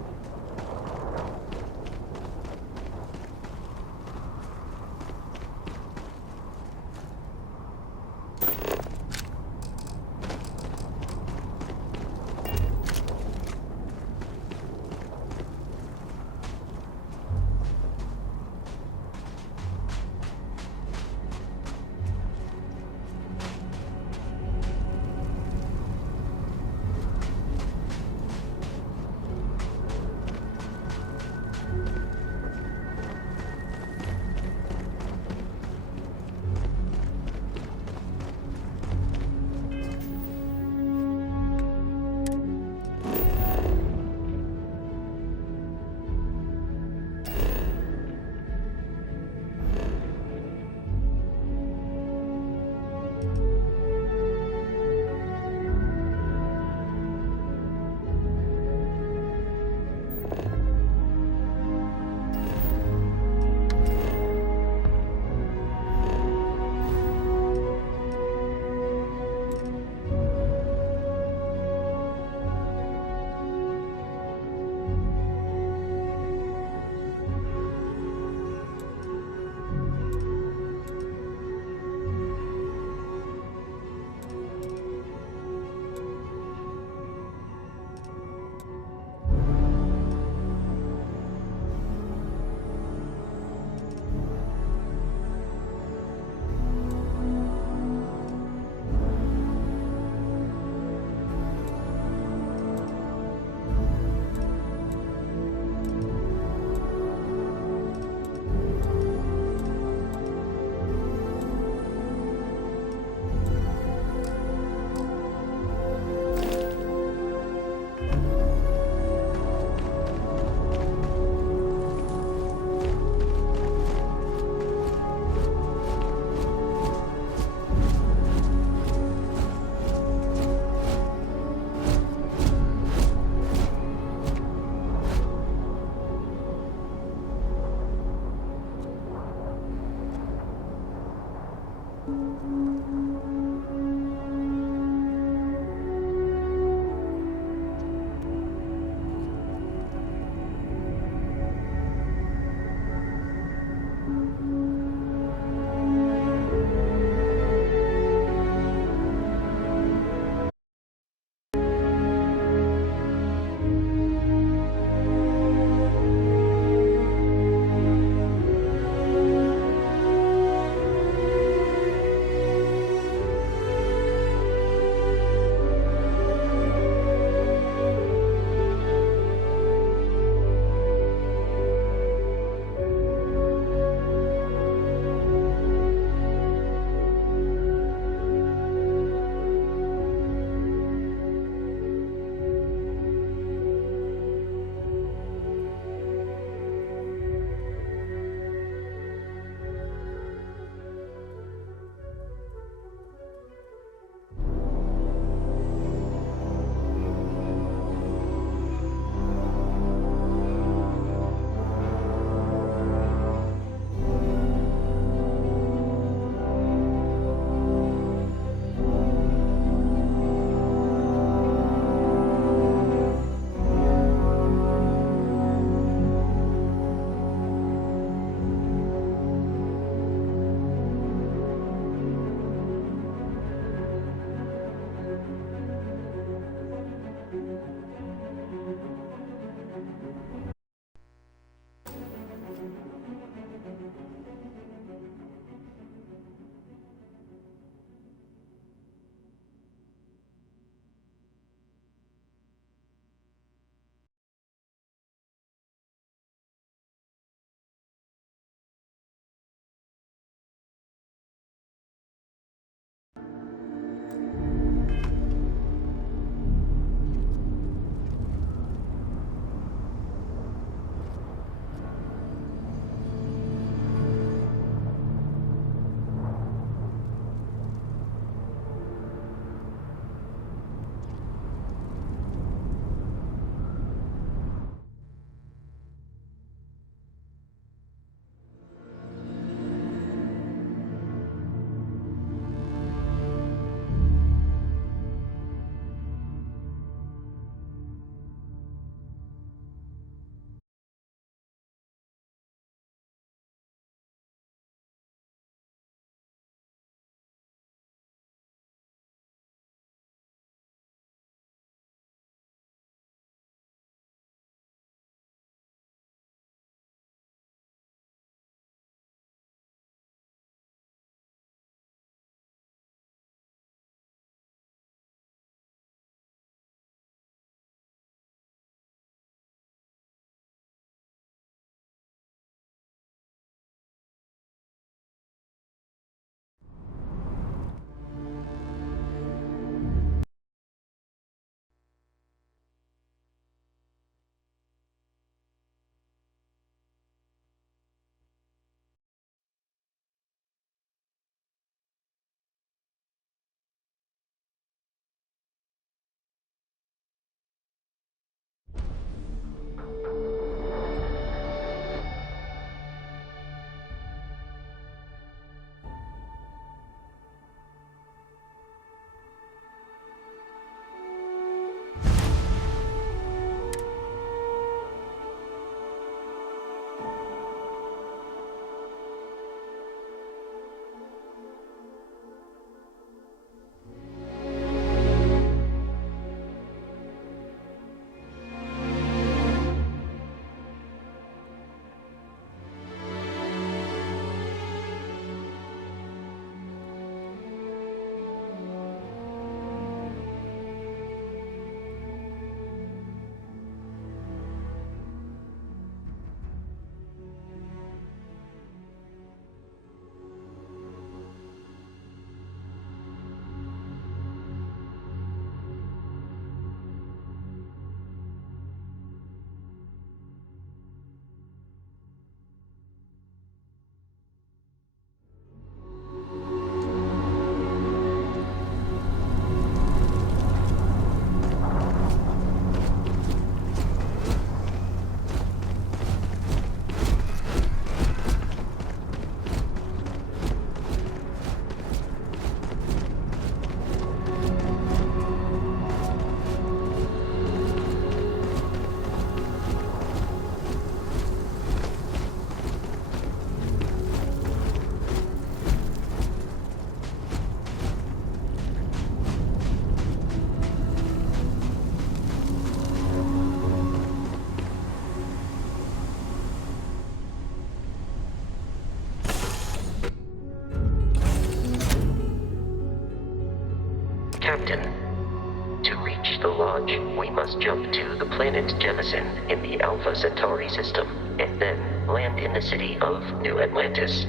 jump to the planet Jemison in the Alpha Centauri system, and then land in the city of New Atlantis.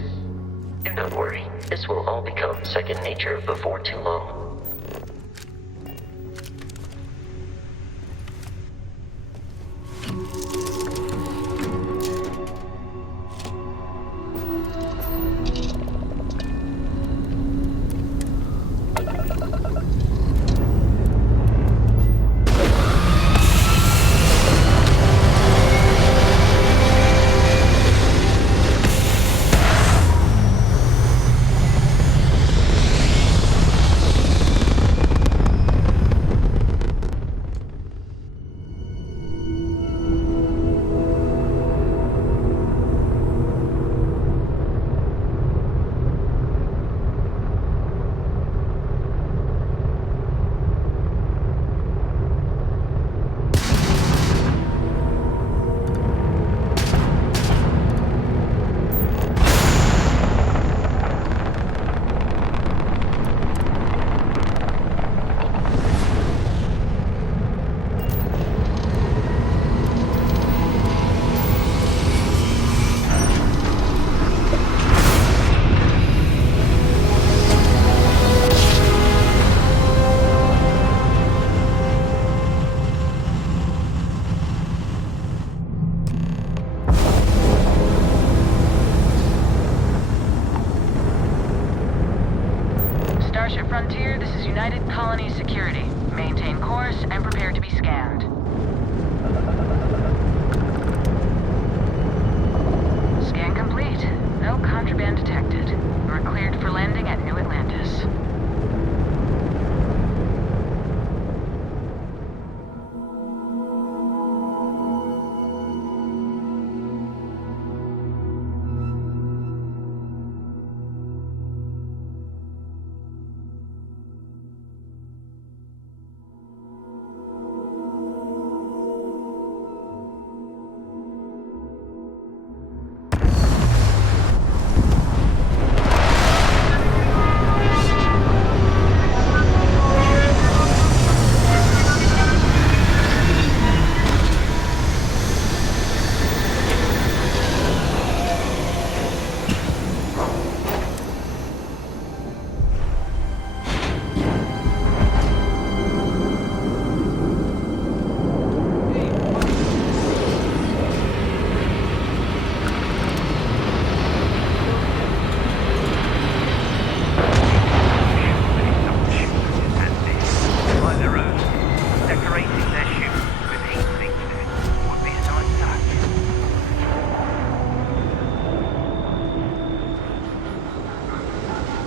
Do not worry, this will all become second nature before too long. Frontier, this is United Colony Security. Maintain course and prepare to be scanned. Scan complete. No contraband detected. We're cleared for landing at New Atlantis.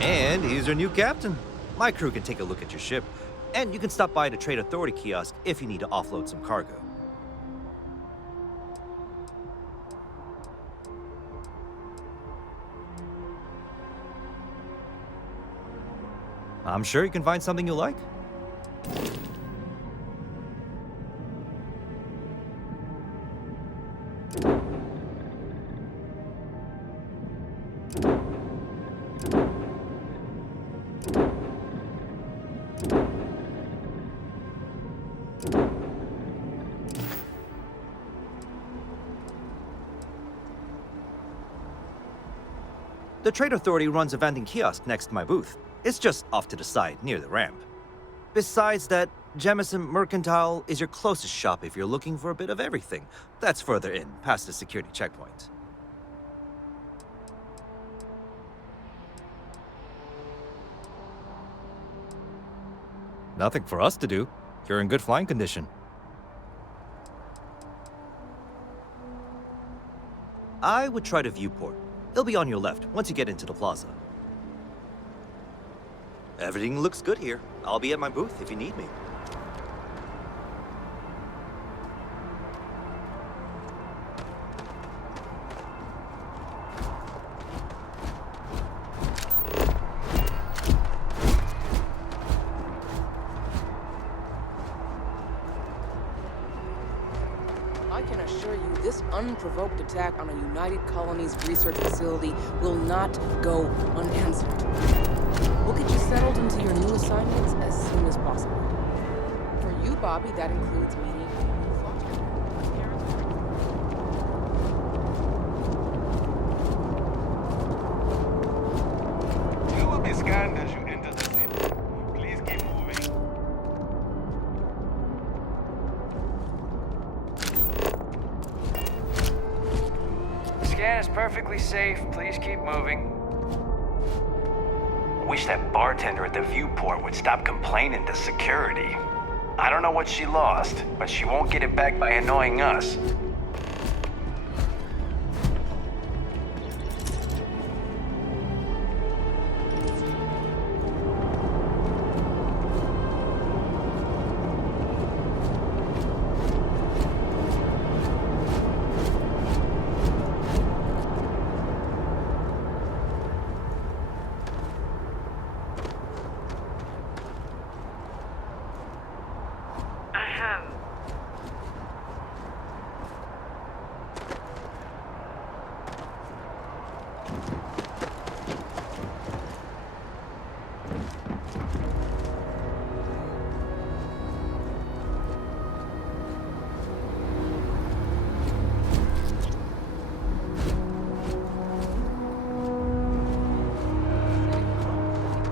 And he's your new captain. My crew can take a look at your ship, and you can stop by the Trade Authority kiosk if you need to offload some cargo. I'm sure you can find something you like. The Trade Authority runs a vending kiosk next to my booth. It's just off to the side, near the ramp. Besides that, Jemison Mercantile is your closest shop if you're looking for a bit of everything. That's further in, past the security checkpoint. Nothing for us to do. You're in good flying condition. I would try the viewport. It'll be on your left once you get into the plaza. Everything looks good here. I'll be at my booth if you need me. I can assure you this unprovoked attack on a United Colonies research facility will not go unanswered. We'll get you settled into your new assignments as soon as possible. For you, you, Bobby, that includes meeting new foster parents. You will be scanned as you enter the city. Please keep moving. Scan is perfectly safe. Please keep moving. Wish that bartender at the viewport would stop complaining to security. I don't know what she lost, but she won't get it back by annoying us.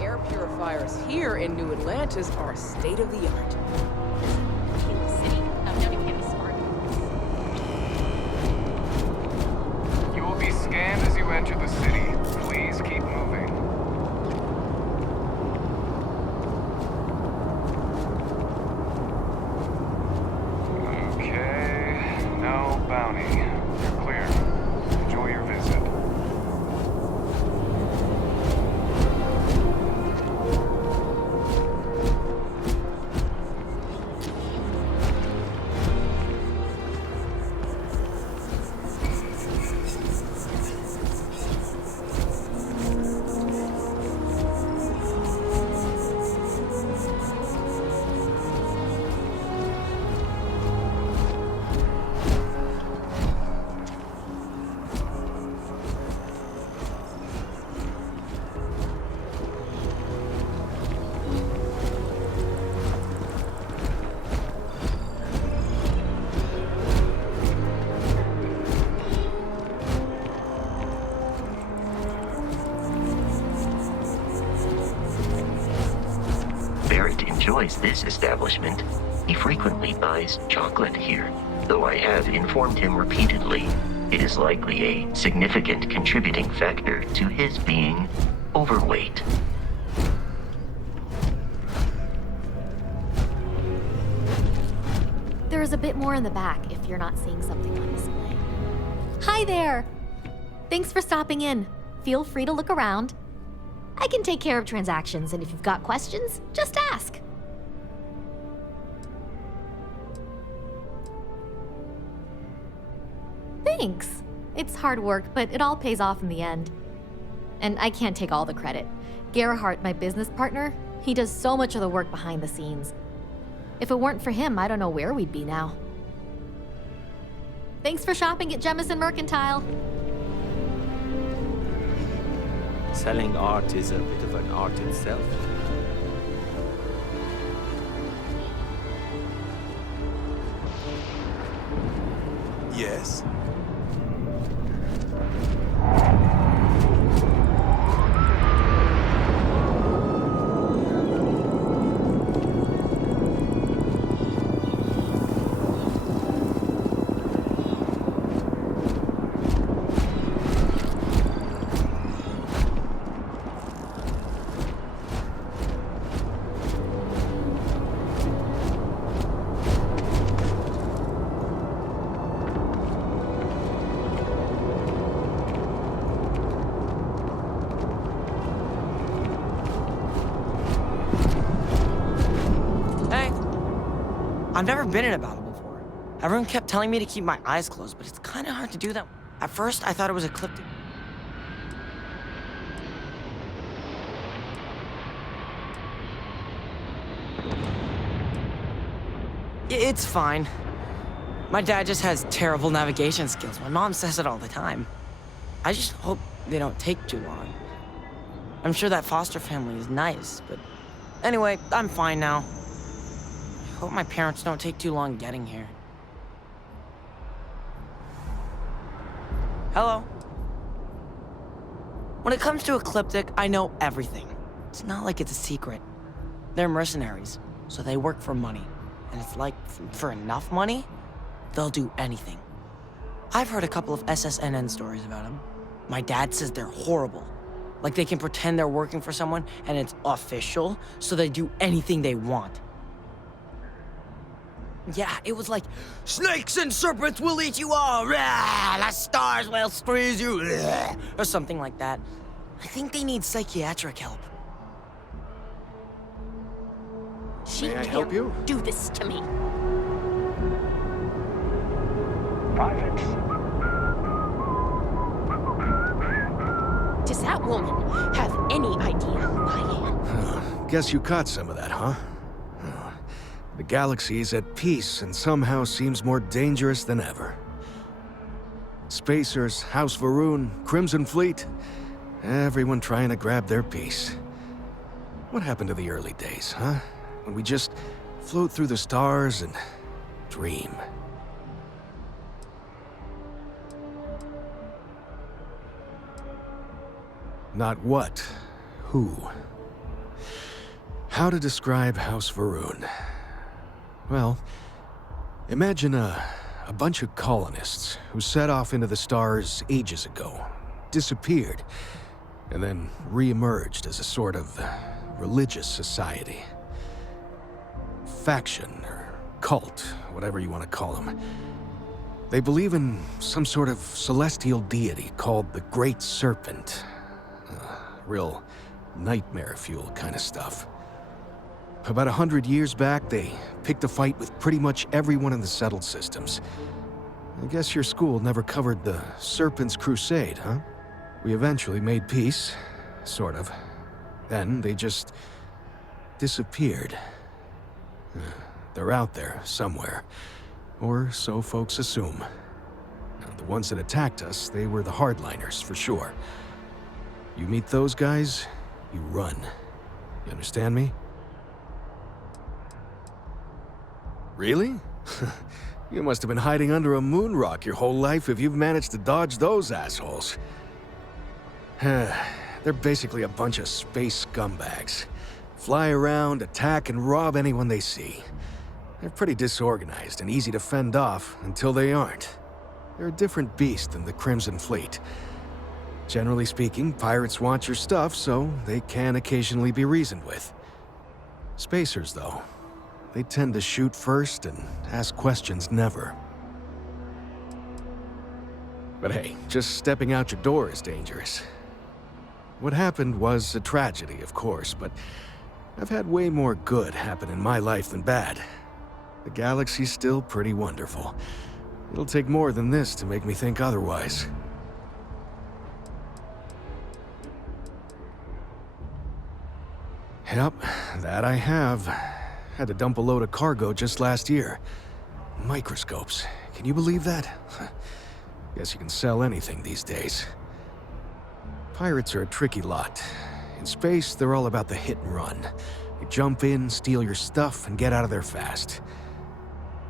Air purifiers here in New Atlantis are state of the art. You will be scanned as you enter the city. Please keep moving. Okay, no bounty. You're clear. Enjoy your visit. Barrett enjoys this establishment. He frequently buys chocolate here, though I have informed him repeatedly it is likely a significant contributing factor to his being overweight. There's a bit more in the back if you're not seeing something on display. Hi there! Thanks for stopping in. Feel free to look around. I can take care of transactions, and if you've got questions, just ask. Thanks. It's hard work, but it all pays off in the end. And I can't take all the credit. Gerhardt, my business partner, he does so much of the work behind the scenes. If it weren't for him, I don't know where we'd be now. Thanks for shopping at Jemison Mercantile. Selling art is a bit of an art itself. Yes. I've never been in a battle before. Everyone kept telling me to keep my eyes closed, but it's kind of hard to do that. At first, I thought it was ecliptic. It's fine. My dad just has terrible navigation skills. My mom says it all the time. I just hope they don't take too long. I'm sure that foster family is nice, but anyway, I'm fine now. hope my parents don't take too long getting here. Hello? When it comes to Ecliptic, I know everything. It's not like it's a secret. They're mercenaries, so they work for money. And it's like, for enough money, they'll do anything. I've heard a couple of SSNN stories about them. My dad says they're horrible. Like they can pretend they're working for someone and it's official, so they do anything they want. Yeah, it was like, snakes and serpents will eat you all, rah, the stars will squeeze you, rah, or something like that. I think they need psychiatric help. She can't do this to me. Private. Does that woman have any idea who I am? Guess you caught some of that, huh? The galaxy is at peace and somehow seems more dangerous than ever. Spacers, House Varun, Crimson Fleet, everyone trying to grab their piece. What happened to the early days, huh? When we just float through the stars and dream. Not what, who. How to describe House Varun? Well, imagine a bunch of colonists who set off into the stars ages ago, disappeared, and then re-emerged as a sort of religious society. Faction, or cult, whatever you want to call them. They believe in some sort of celestial deity called the Great Serpent. Real nightmare fuel kind of stuff. About 100 years back, they picked a fight with pretty much everyone in the settled systems. I guess your school never covered the Serpent's Crusade, huh? We eventually made peace, sort of. Then they just disappeared. They're out there somewhere, or so folks assume. The ones that attacked us, they were the hardliners, for sure. You meet those guys, you run. You understand me? Really? You must have been hiding under a moon rock your whole life if you've managed to dodge those assholes. They're basically a bunch of space scumbags. Fly around, attack, and rob anyone they see. They're pretty disorganized and easy to fend off until they aren't. They're a different beast than the Crimson Fleet. Generally speaking, pirates want your stuff, so they can occasionally be reasoned with. Spacers, though, they tend to shoot first and ask questions never. But hey, just stepping out your door is dangerous. What happened was a tragedy, of course, but I've had way more good happen in my life than bad. The galaxy's still pretty wonderful. It'll take more than this to make me think otherwise. Yep, that I have. Had to dump a load of cargo just last year. Microscopes. Can you believe that? Guess you can sell anything these days. Pirates are a tricky lot. In space, they're all about the hit and run. You jump in, steal your stuff, and get out of there fast.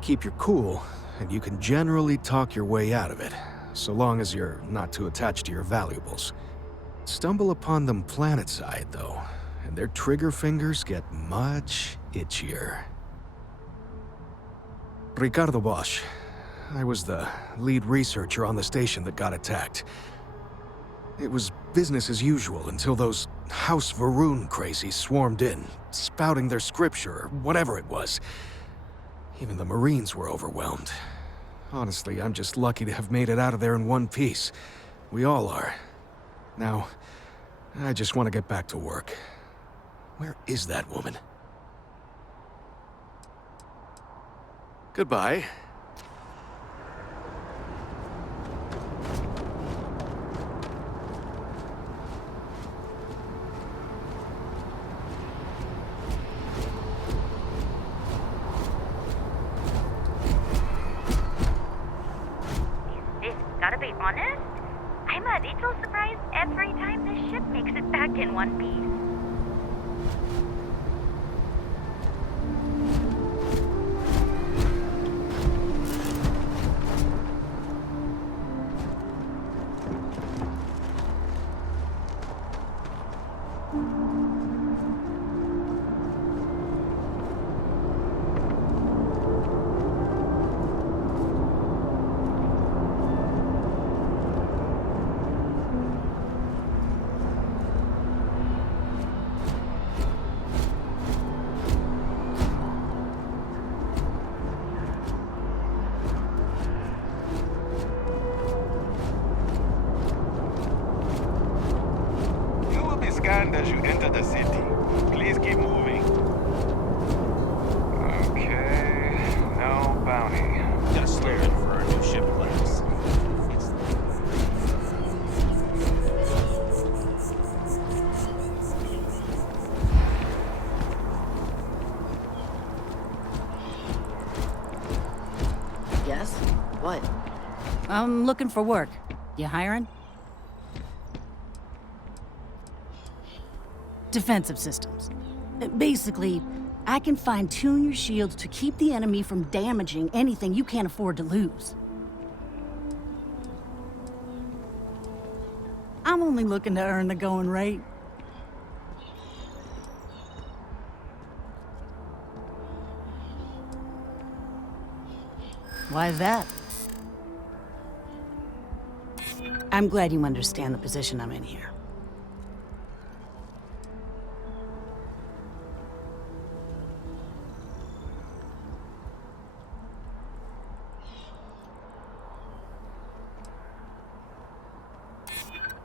Keep your cool, and you can generally talk your way out of it, so long as you're not too attached to your valuables. Stumble upon them planetside, though, and their trigger fingers get much itchier. Ricardo Bosch. I was the lead researcher on the station that got attacked. It was business as usual until those House Varun crazies swarmed in, spouting their scripture or whatever it was. Even the Marines were overwhelmed. Honestly, I'm just lucky to have made it out of there in one piece. We all are. Now, I just want to get back to work. Where is that woman? Goodbye. Gotta be honest, I'm a little surprised every time the ship makes it back in one piece. contact as you enter the city. Please keep moving. Okay, no bounty. Gotta slow in for our new ship class. Yes? What? I'm looking for work. You hiring? Defensive systems. Basically, I can fine-tune your shields to keep the enemy from damaging anything you can't afford to lose. I'm only looking to earn the going rate. Why is that? I'm glad you understand the position I'm in here.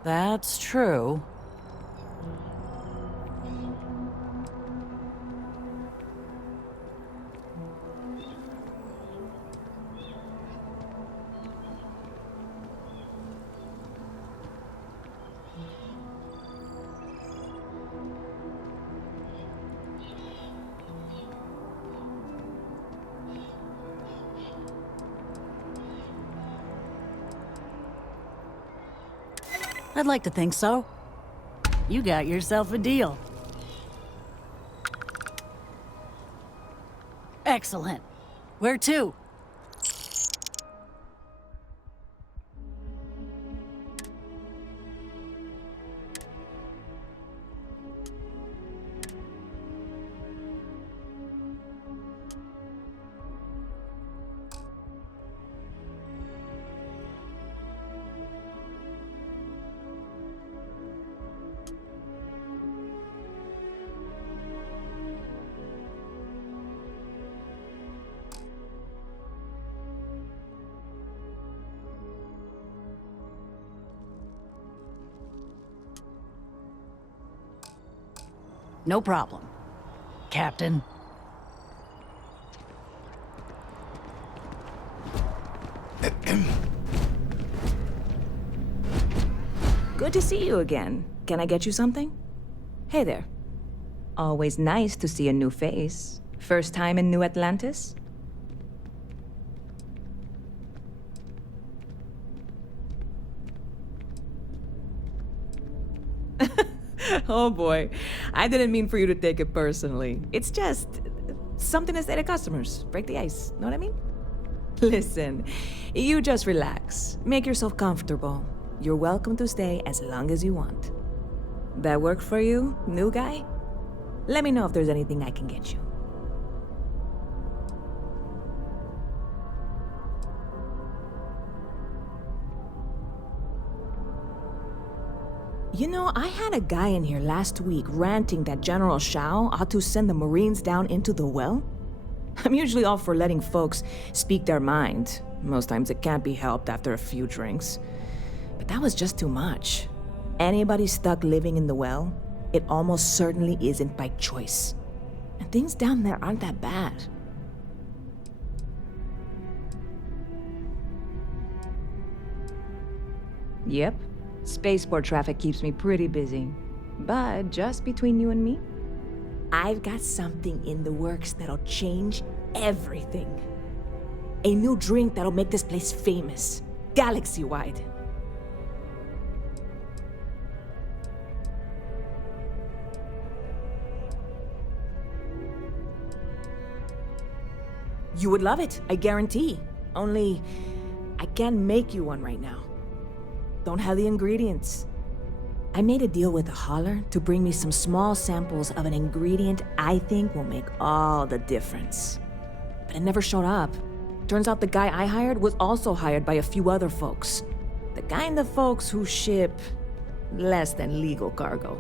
That's true. I'd like to think so. You got yourself a deal. Excellent. Where to? No problem, Captain. Good to see you again. Can I get you something? Hey there. Always nice to see a new face. First time in New Atlantis? Oh boy, I didn't mean for you to take it personally. It's just something to say to customers. Break the ice, know what I mean? Listen, you just relax. Make yourself comfortable. You're welcome to stay as long as you want. That work for you, new guy? Let me know if there's anything I can get you. You know, I had a guy in here last week ranting that General Shao ought to send the Marines down into the well. I'm usually all for letting folks speak their mind. Most times it can't be helped after a few drinks. But that was just too much. Anybody stuck living in the well, it almost certainly isn't by choice. And things down there aren't that bad. Yep. Spaceport traffic keeps me pretty busy. But just between you and me, I've got something in the works that'll change everything. A new drink that'll make this place famous, galaxy-wide. You would love it, I guarantee. Only, I can't make you one right now. Don't have the ingredients. I made a deal with a hauler to bring me some small samples of an ingredient I think will make all the difference. But it never showed up. Turns out the guy I hired was also hired by a few other folks. The kind of folks who ship less than legal cargo.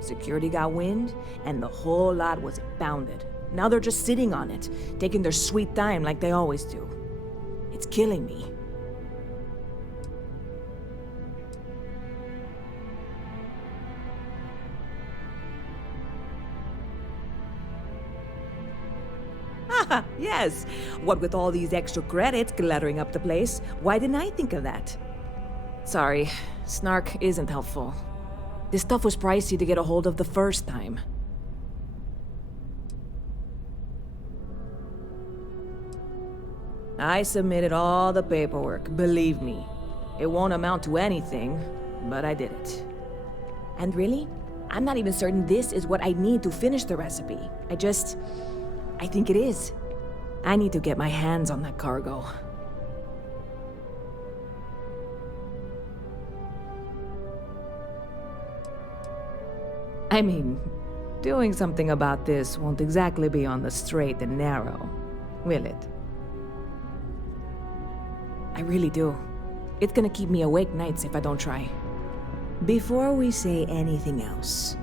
Security got wind, and the whole lot was impounded. Now they're just sitting on it, taking their sweet time like they always do. It's killing me. Yes. What with all these extra credits cluttering up the place, why didn't I think of that? Sorry, snark isn't helpful. This stuff was pricey to get a hold of the first time. I submitted all the paperwork, believe me. It won't amount to anything, but I did it. And really, I'm not even certain this is what I need to finish the recipe. I think it is. I need to get my hands on that cargo. I mean, doing something about this won't exactly be on the straight and narrow, will it? I really do. It's gonna keep me awake nights if I don't try. Before we say anything else,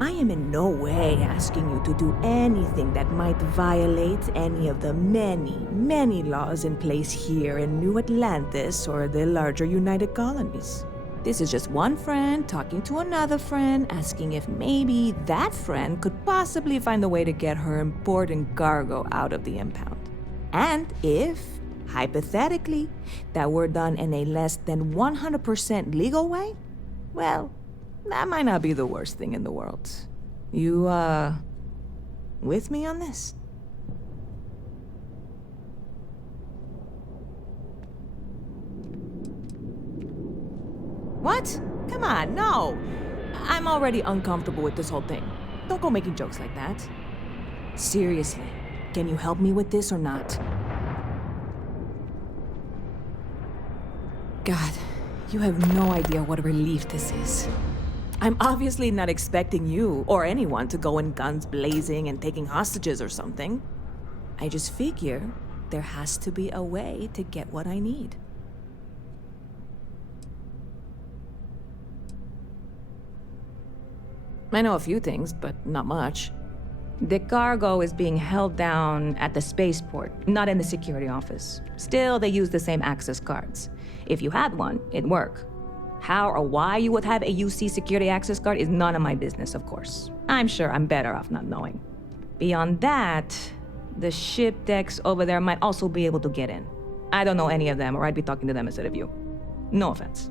I am in no way asking you to do anything that might violate any of the many, many laws in place here in New Atlantis or the larger United Colonies. This is just one friend talking to another friend, asking if maybe that friend could possibly find a way to get her important cargo out of the impound. And if, hypothetically, that were done in a less than 100% legal way, well, that might not be the worst thing in the world. You, with me on this? What? Come on, no! I'm already uncomfortable with this whole thing. Don't go making jokes like that. Seriously, can you help me with this or not? God, you have no idea what a relief this is. I'm obviously not expecting you or anyone to go in guns blazing and taking hostages or something. I just figure there has to be a way to get what I need. I know a few things, but not much. The cargo is being held down at the spaceport, not in the security office. Still, they use the same access cards. If you had one, it'd work. How or why you would have a UC security access card is none of my business, of course. I'm sure I'm better off not knowing. Beyond that, the ship decks over there might also be able to get in. I don't know any of them, or I'd be talking to them instead of you. No offense.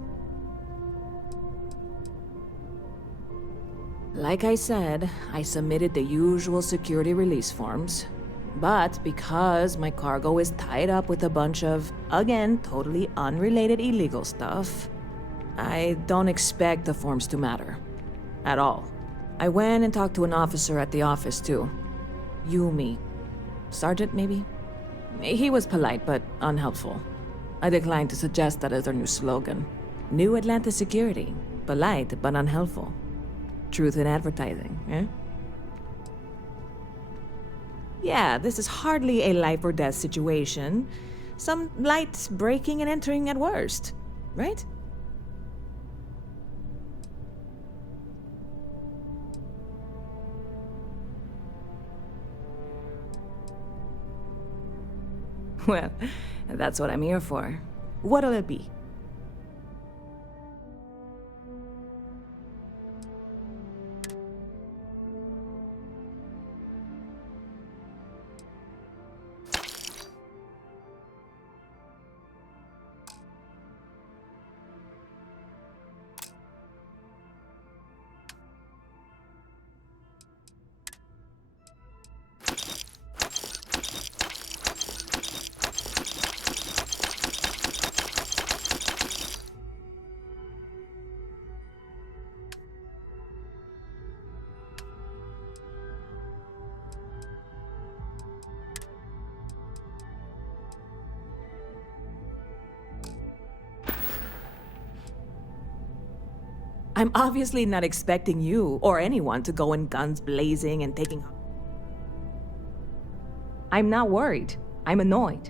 Like I said, I submitted the usual security release forms. But because my cargo is tied up with a bunch of, again, totally unrelated illegal stuff, I don't expect the forms to matter. At all. I went and talked to an officer at the office, too. Yumi. Sergeant, maybe? He was polite, but unhelpful. I declined to suggest that as their new slogan. New Atlantis Security. Polite, but unhelpful. Truth in advertising, eh? Yeah, this is hardly a life or death situation. Some light breaking and entering at worst, right? Well, that's what I'm here for. What'll it be? I'm obviously not expecting you or anyone to go in guns blazing and taking... I'm not worried. I'm annoyed.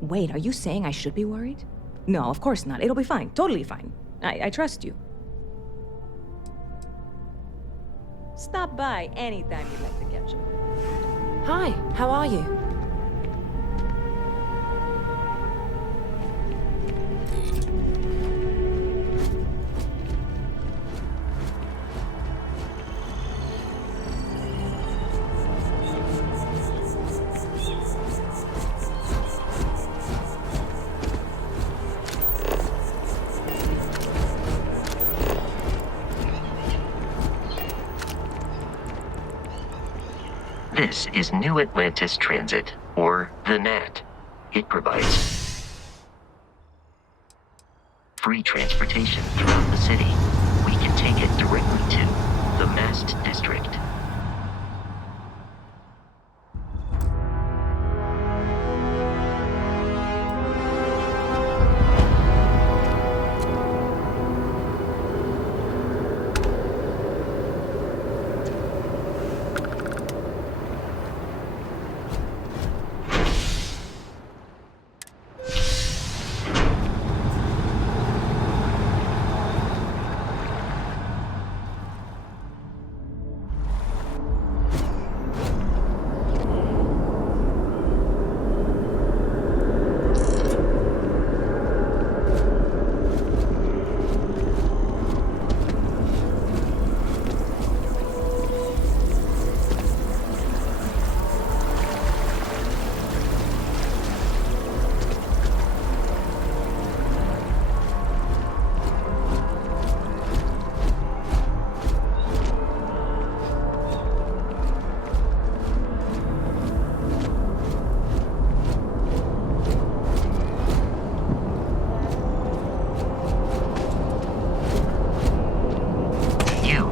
Wait, are you saying I should be worried? No, of course not. It'll be fine. Totally fine. I trust you. Stop by anytime you'd like to catch up. Hi, how are you? This is New Atlantis Transit, or the NAT. It provides free transportation throughout the city. We can take it directly to the Mast District.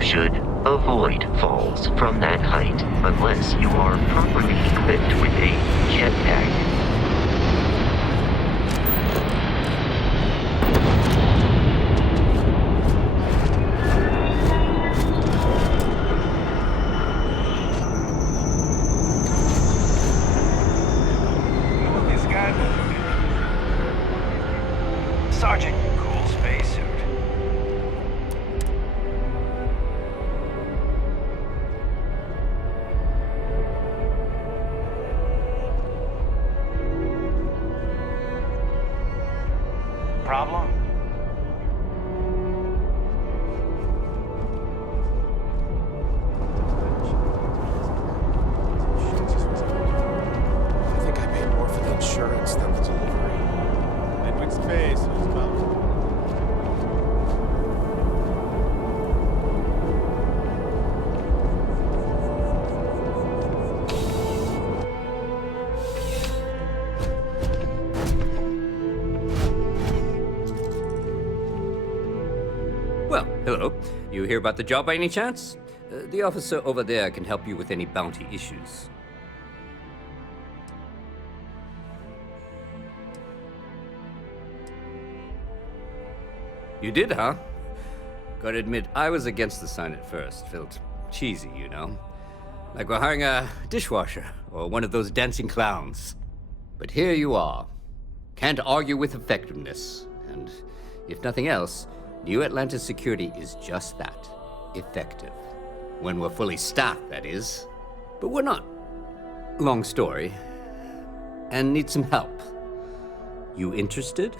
Should avoid falls from that height unless you are properly equipped with a jetpack. This guy, Sergeant, cool spacesuit. Problem? I think I paid more for the insurance than the delivery. Edwin Space, who's coming? Well, hello. You hear about the job by any chance? The officer over there can help you with any bounty issues. You did, huh? Gotta admit, I was against the sign at first. Felt cheesy, you know? Like we're hiring a dishwasher or one of those dancing clowns. But here you are. Can't argue with effectiveness. And if nothing else, New Atlantis security is just that. Effective. When we're fully staffed, that is. But we're not. Long story. And need some help. You interested?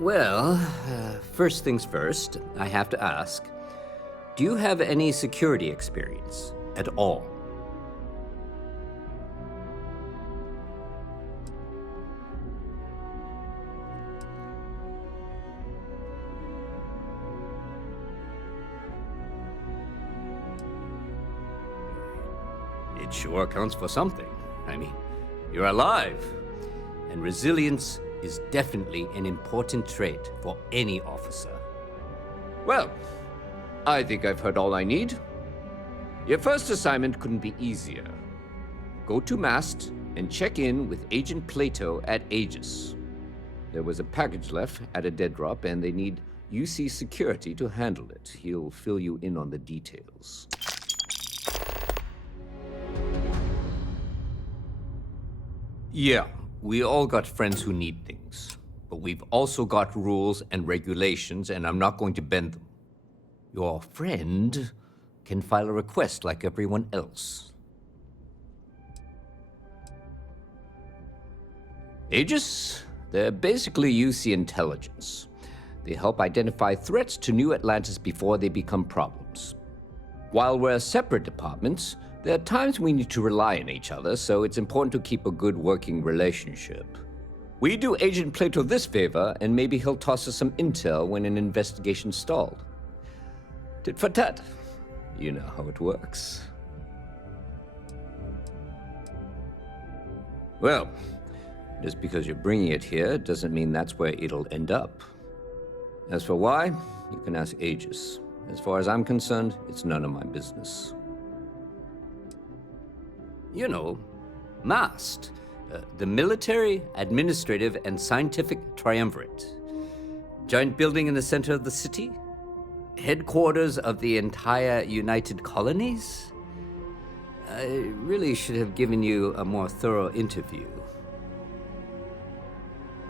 Well, first things first, I have to ask, do you have any security experience at all? It sure counts for something. I mean, you're alive, and resilience is definitely an important trait for any officer. Well, I think I've heard all I need. Your first assignment couldn't be easier. Go to Mast and check in with Agent Plato at Aegis. There was a package left at a dead drop, and they need UC security to handle it. He'll fill you in on the details. Yeah, we all got friends who need things. But we've also got rules and regulations, and I'm not going to bend them. Your friend can file a request like everyone else. Aegis? They're basically UC intelligence. They help identify threats to New Atlantis before they become problems. While we're separate departments, there are times we need to rely on each other, so it's important to keep a good working relationship. We do Agent Plato this favor, and maybe he'll toss us some intel when an investigation stalled. Tit for tat. You know how it works. Well, just because you're bringing it here doesn't mean that's where it'll end up. As for why, you can ask Aegis. As far as I'm concerned, it's none of my business. You know, MAST, the Military, Administrative, and Scientific Triumvirate. Giant building in the center of the city? Headquarters of the entire United Colonies? I really should have given you a more thorough interview.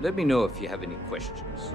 Let me know if you have any questions.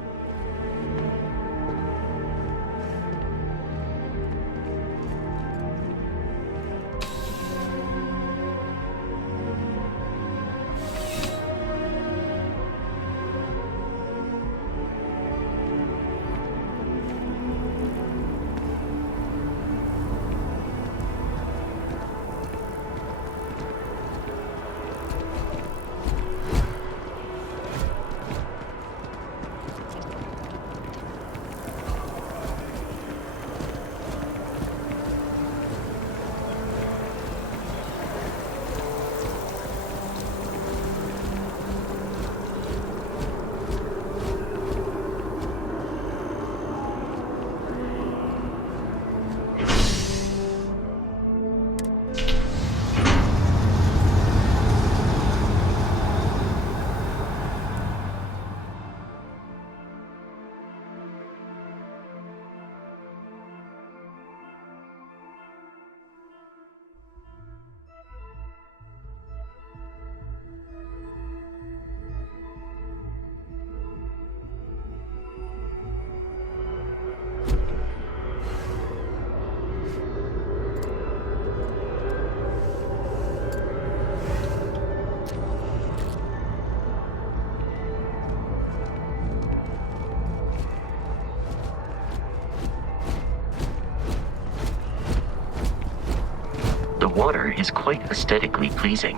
The water is quite aesthetically pleasing,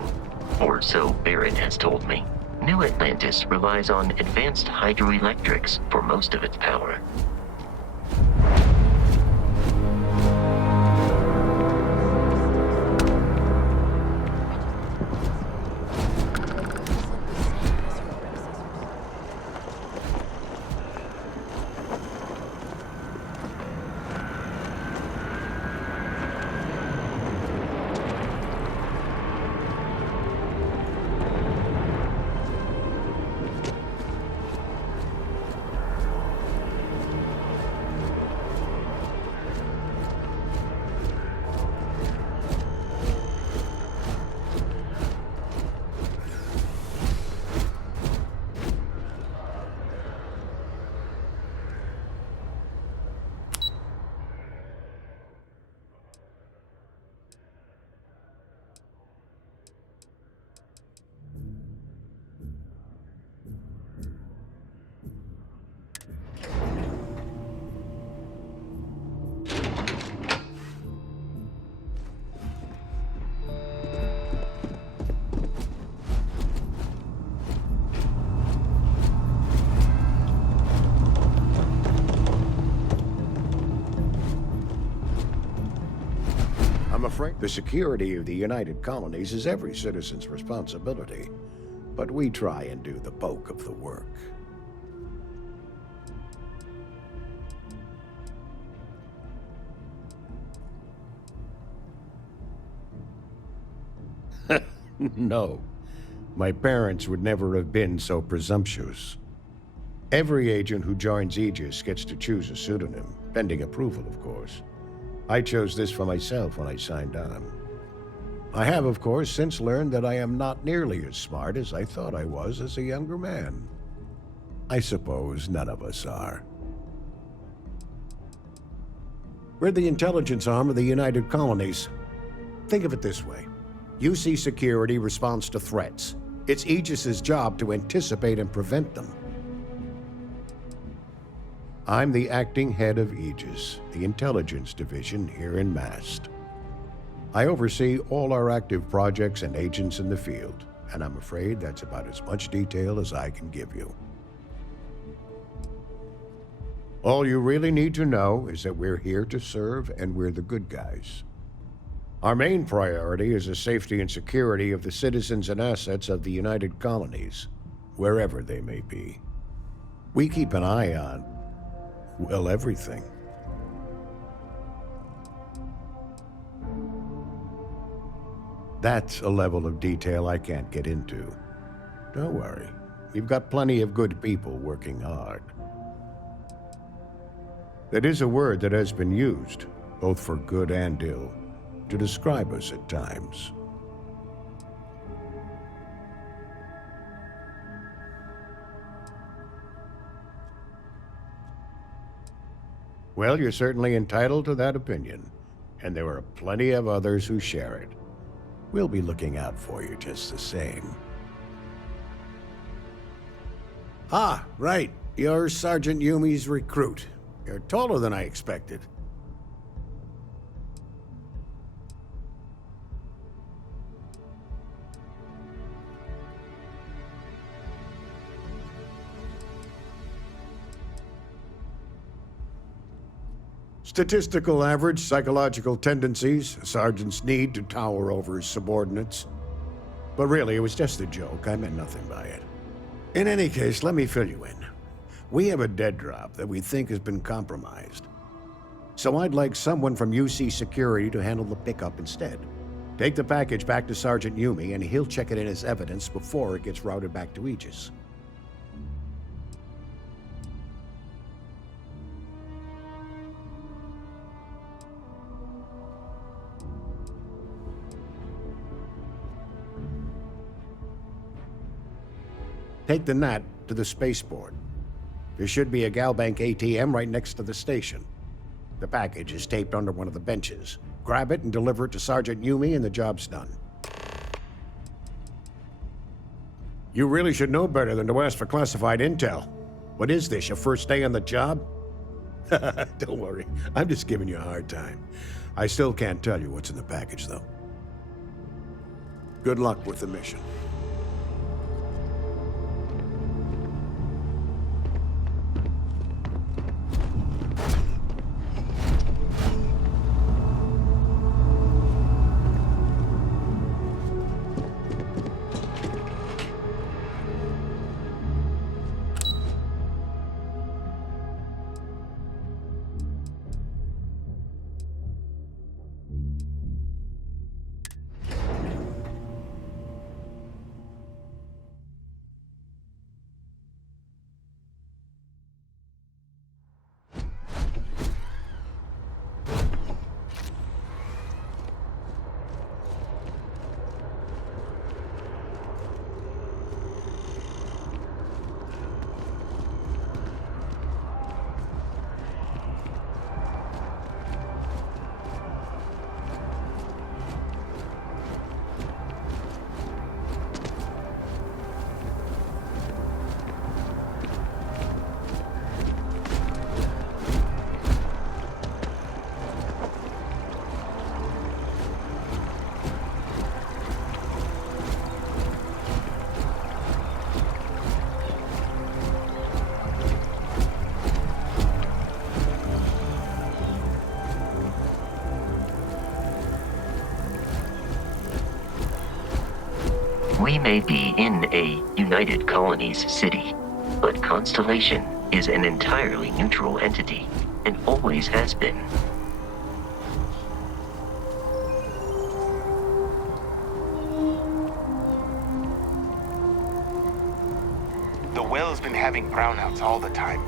or so Barrett has told me. New Atlantis relies on advanced hydroelectrics for most of its power. I'm afraid the security of the United Colonies is every citizen's responsibility, but we try and do the bulk of the work. No, my parents would never have been so presumptuous. Every agent who joins Aegis gets to choose a pseudonym, pending approval, of course. I chose this for myself when I signed on. I have, of course, since learned that I am not nearly as smart as I thought I was as a younger man. I suppose none of us are. We're the intelligence arm of the United Colonies. Think of it this way. UC Security responds to threats. It's Aegis's job to anticipate and prevent them. I'm the acting head of Aegis, the intelligence division here in MAST. I oversee all our active projects and agents in the field, and I'm afraid that's about as much detail as I can give you. All you really need to know is that we're here to serve and we're the good guys. Our main priority is the safety and security of the citizens and assets of the United Colonies, wherever they may be. We keep an eye on, well, everything. That's a level of detail I can't get into. Don't worry, we've got plenty of good people working hard. That is a word that has been used, both for good and ill, to describe us at times. Well, you're certainly entitled to that opinion, and there are plenty of others who share it. We'll be looking out for you just the same. Ah, right. You're Sergeant Yumi's recruit. You're taller than I expected. Statistical average psychological tendencies, a sergeant's need to tower over his subordinates. But really, it was just a joke. I meant nothing by it. In any case, let me fill you in. We have a dead drop that we think has been compromised. So I'd like someone from UC Security to handle the pickup instead. Take the package back to Sergeant Yumi, and he'll check it in as evidence before it gets routed back to Aegis. Take the NAT to the spaceport. There should be a Galbank ATM right next to the station. The package is taped under one of the benches. Grab it and deliver it to Sergeant Yumi and the job's done. You really should know better than to ask for classified intel. What is this, your first day on the job? Don't worry, I'm just giving you a hard time. I still can't tell you what's in the package, though. Good luck with the mission. We may be in a United Colonies city, but Constellation is an entirely neutral entity, and always has been. The well's been having brownouts all the time.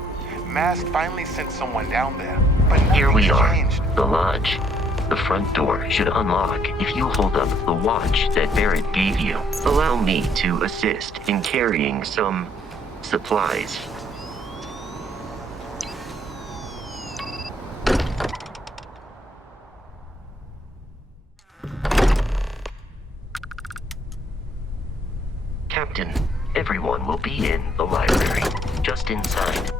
Mast finally sent someone down there, but Here we are, changed. the lodge. The front door should unlock if you hold up the watch that Barrett gave you. Allow me to assist in carrying some supplies. Captain, everyone will be in the library, just inside.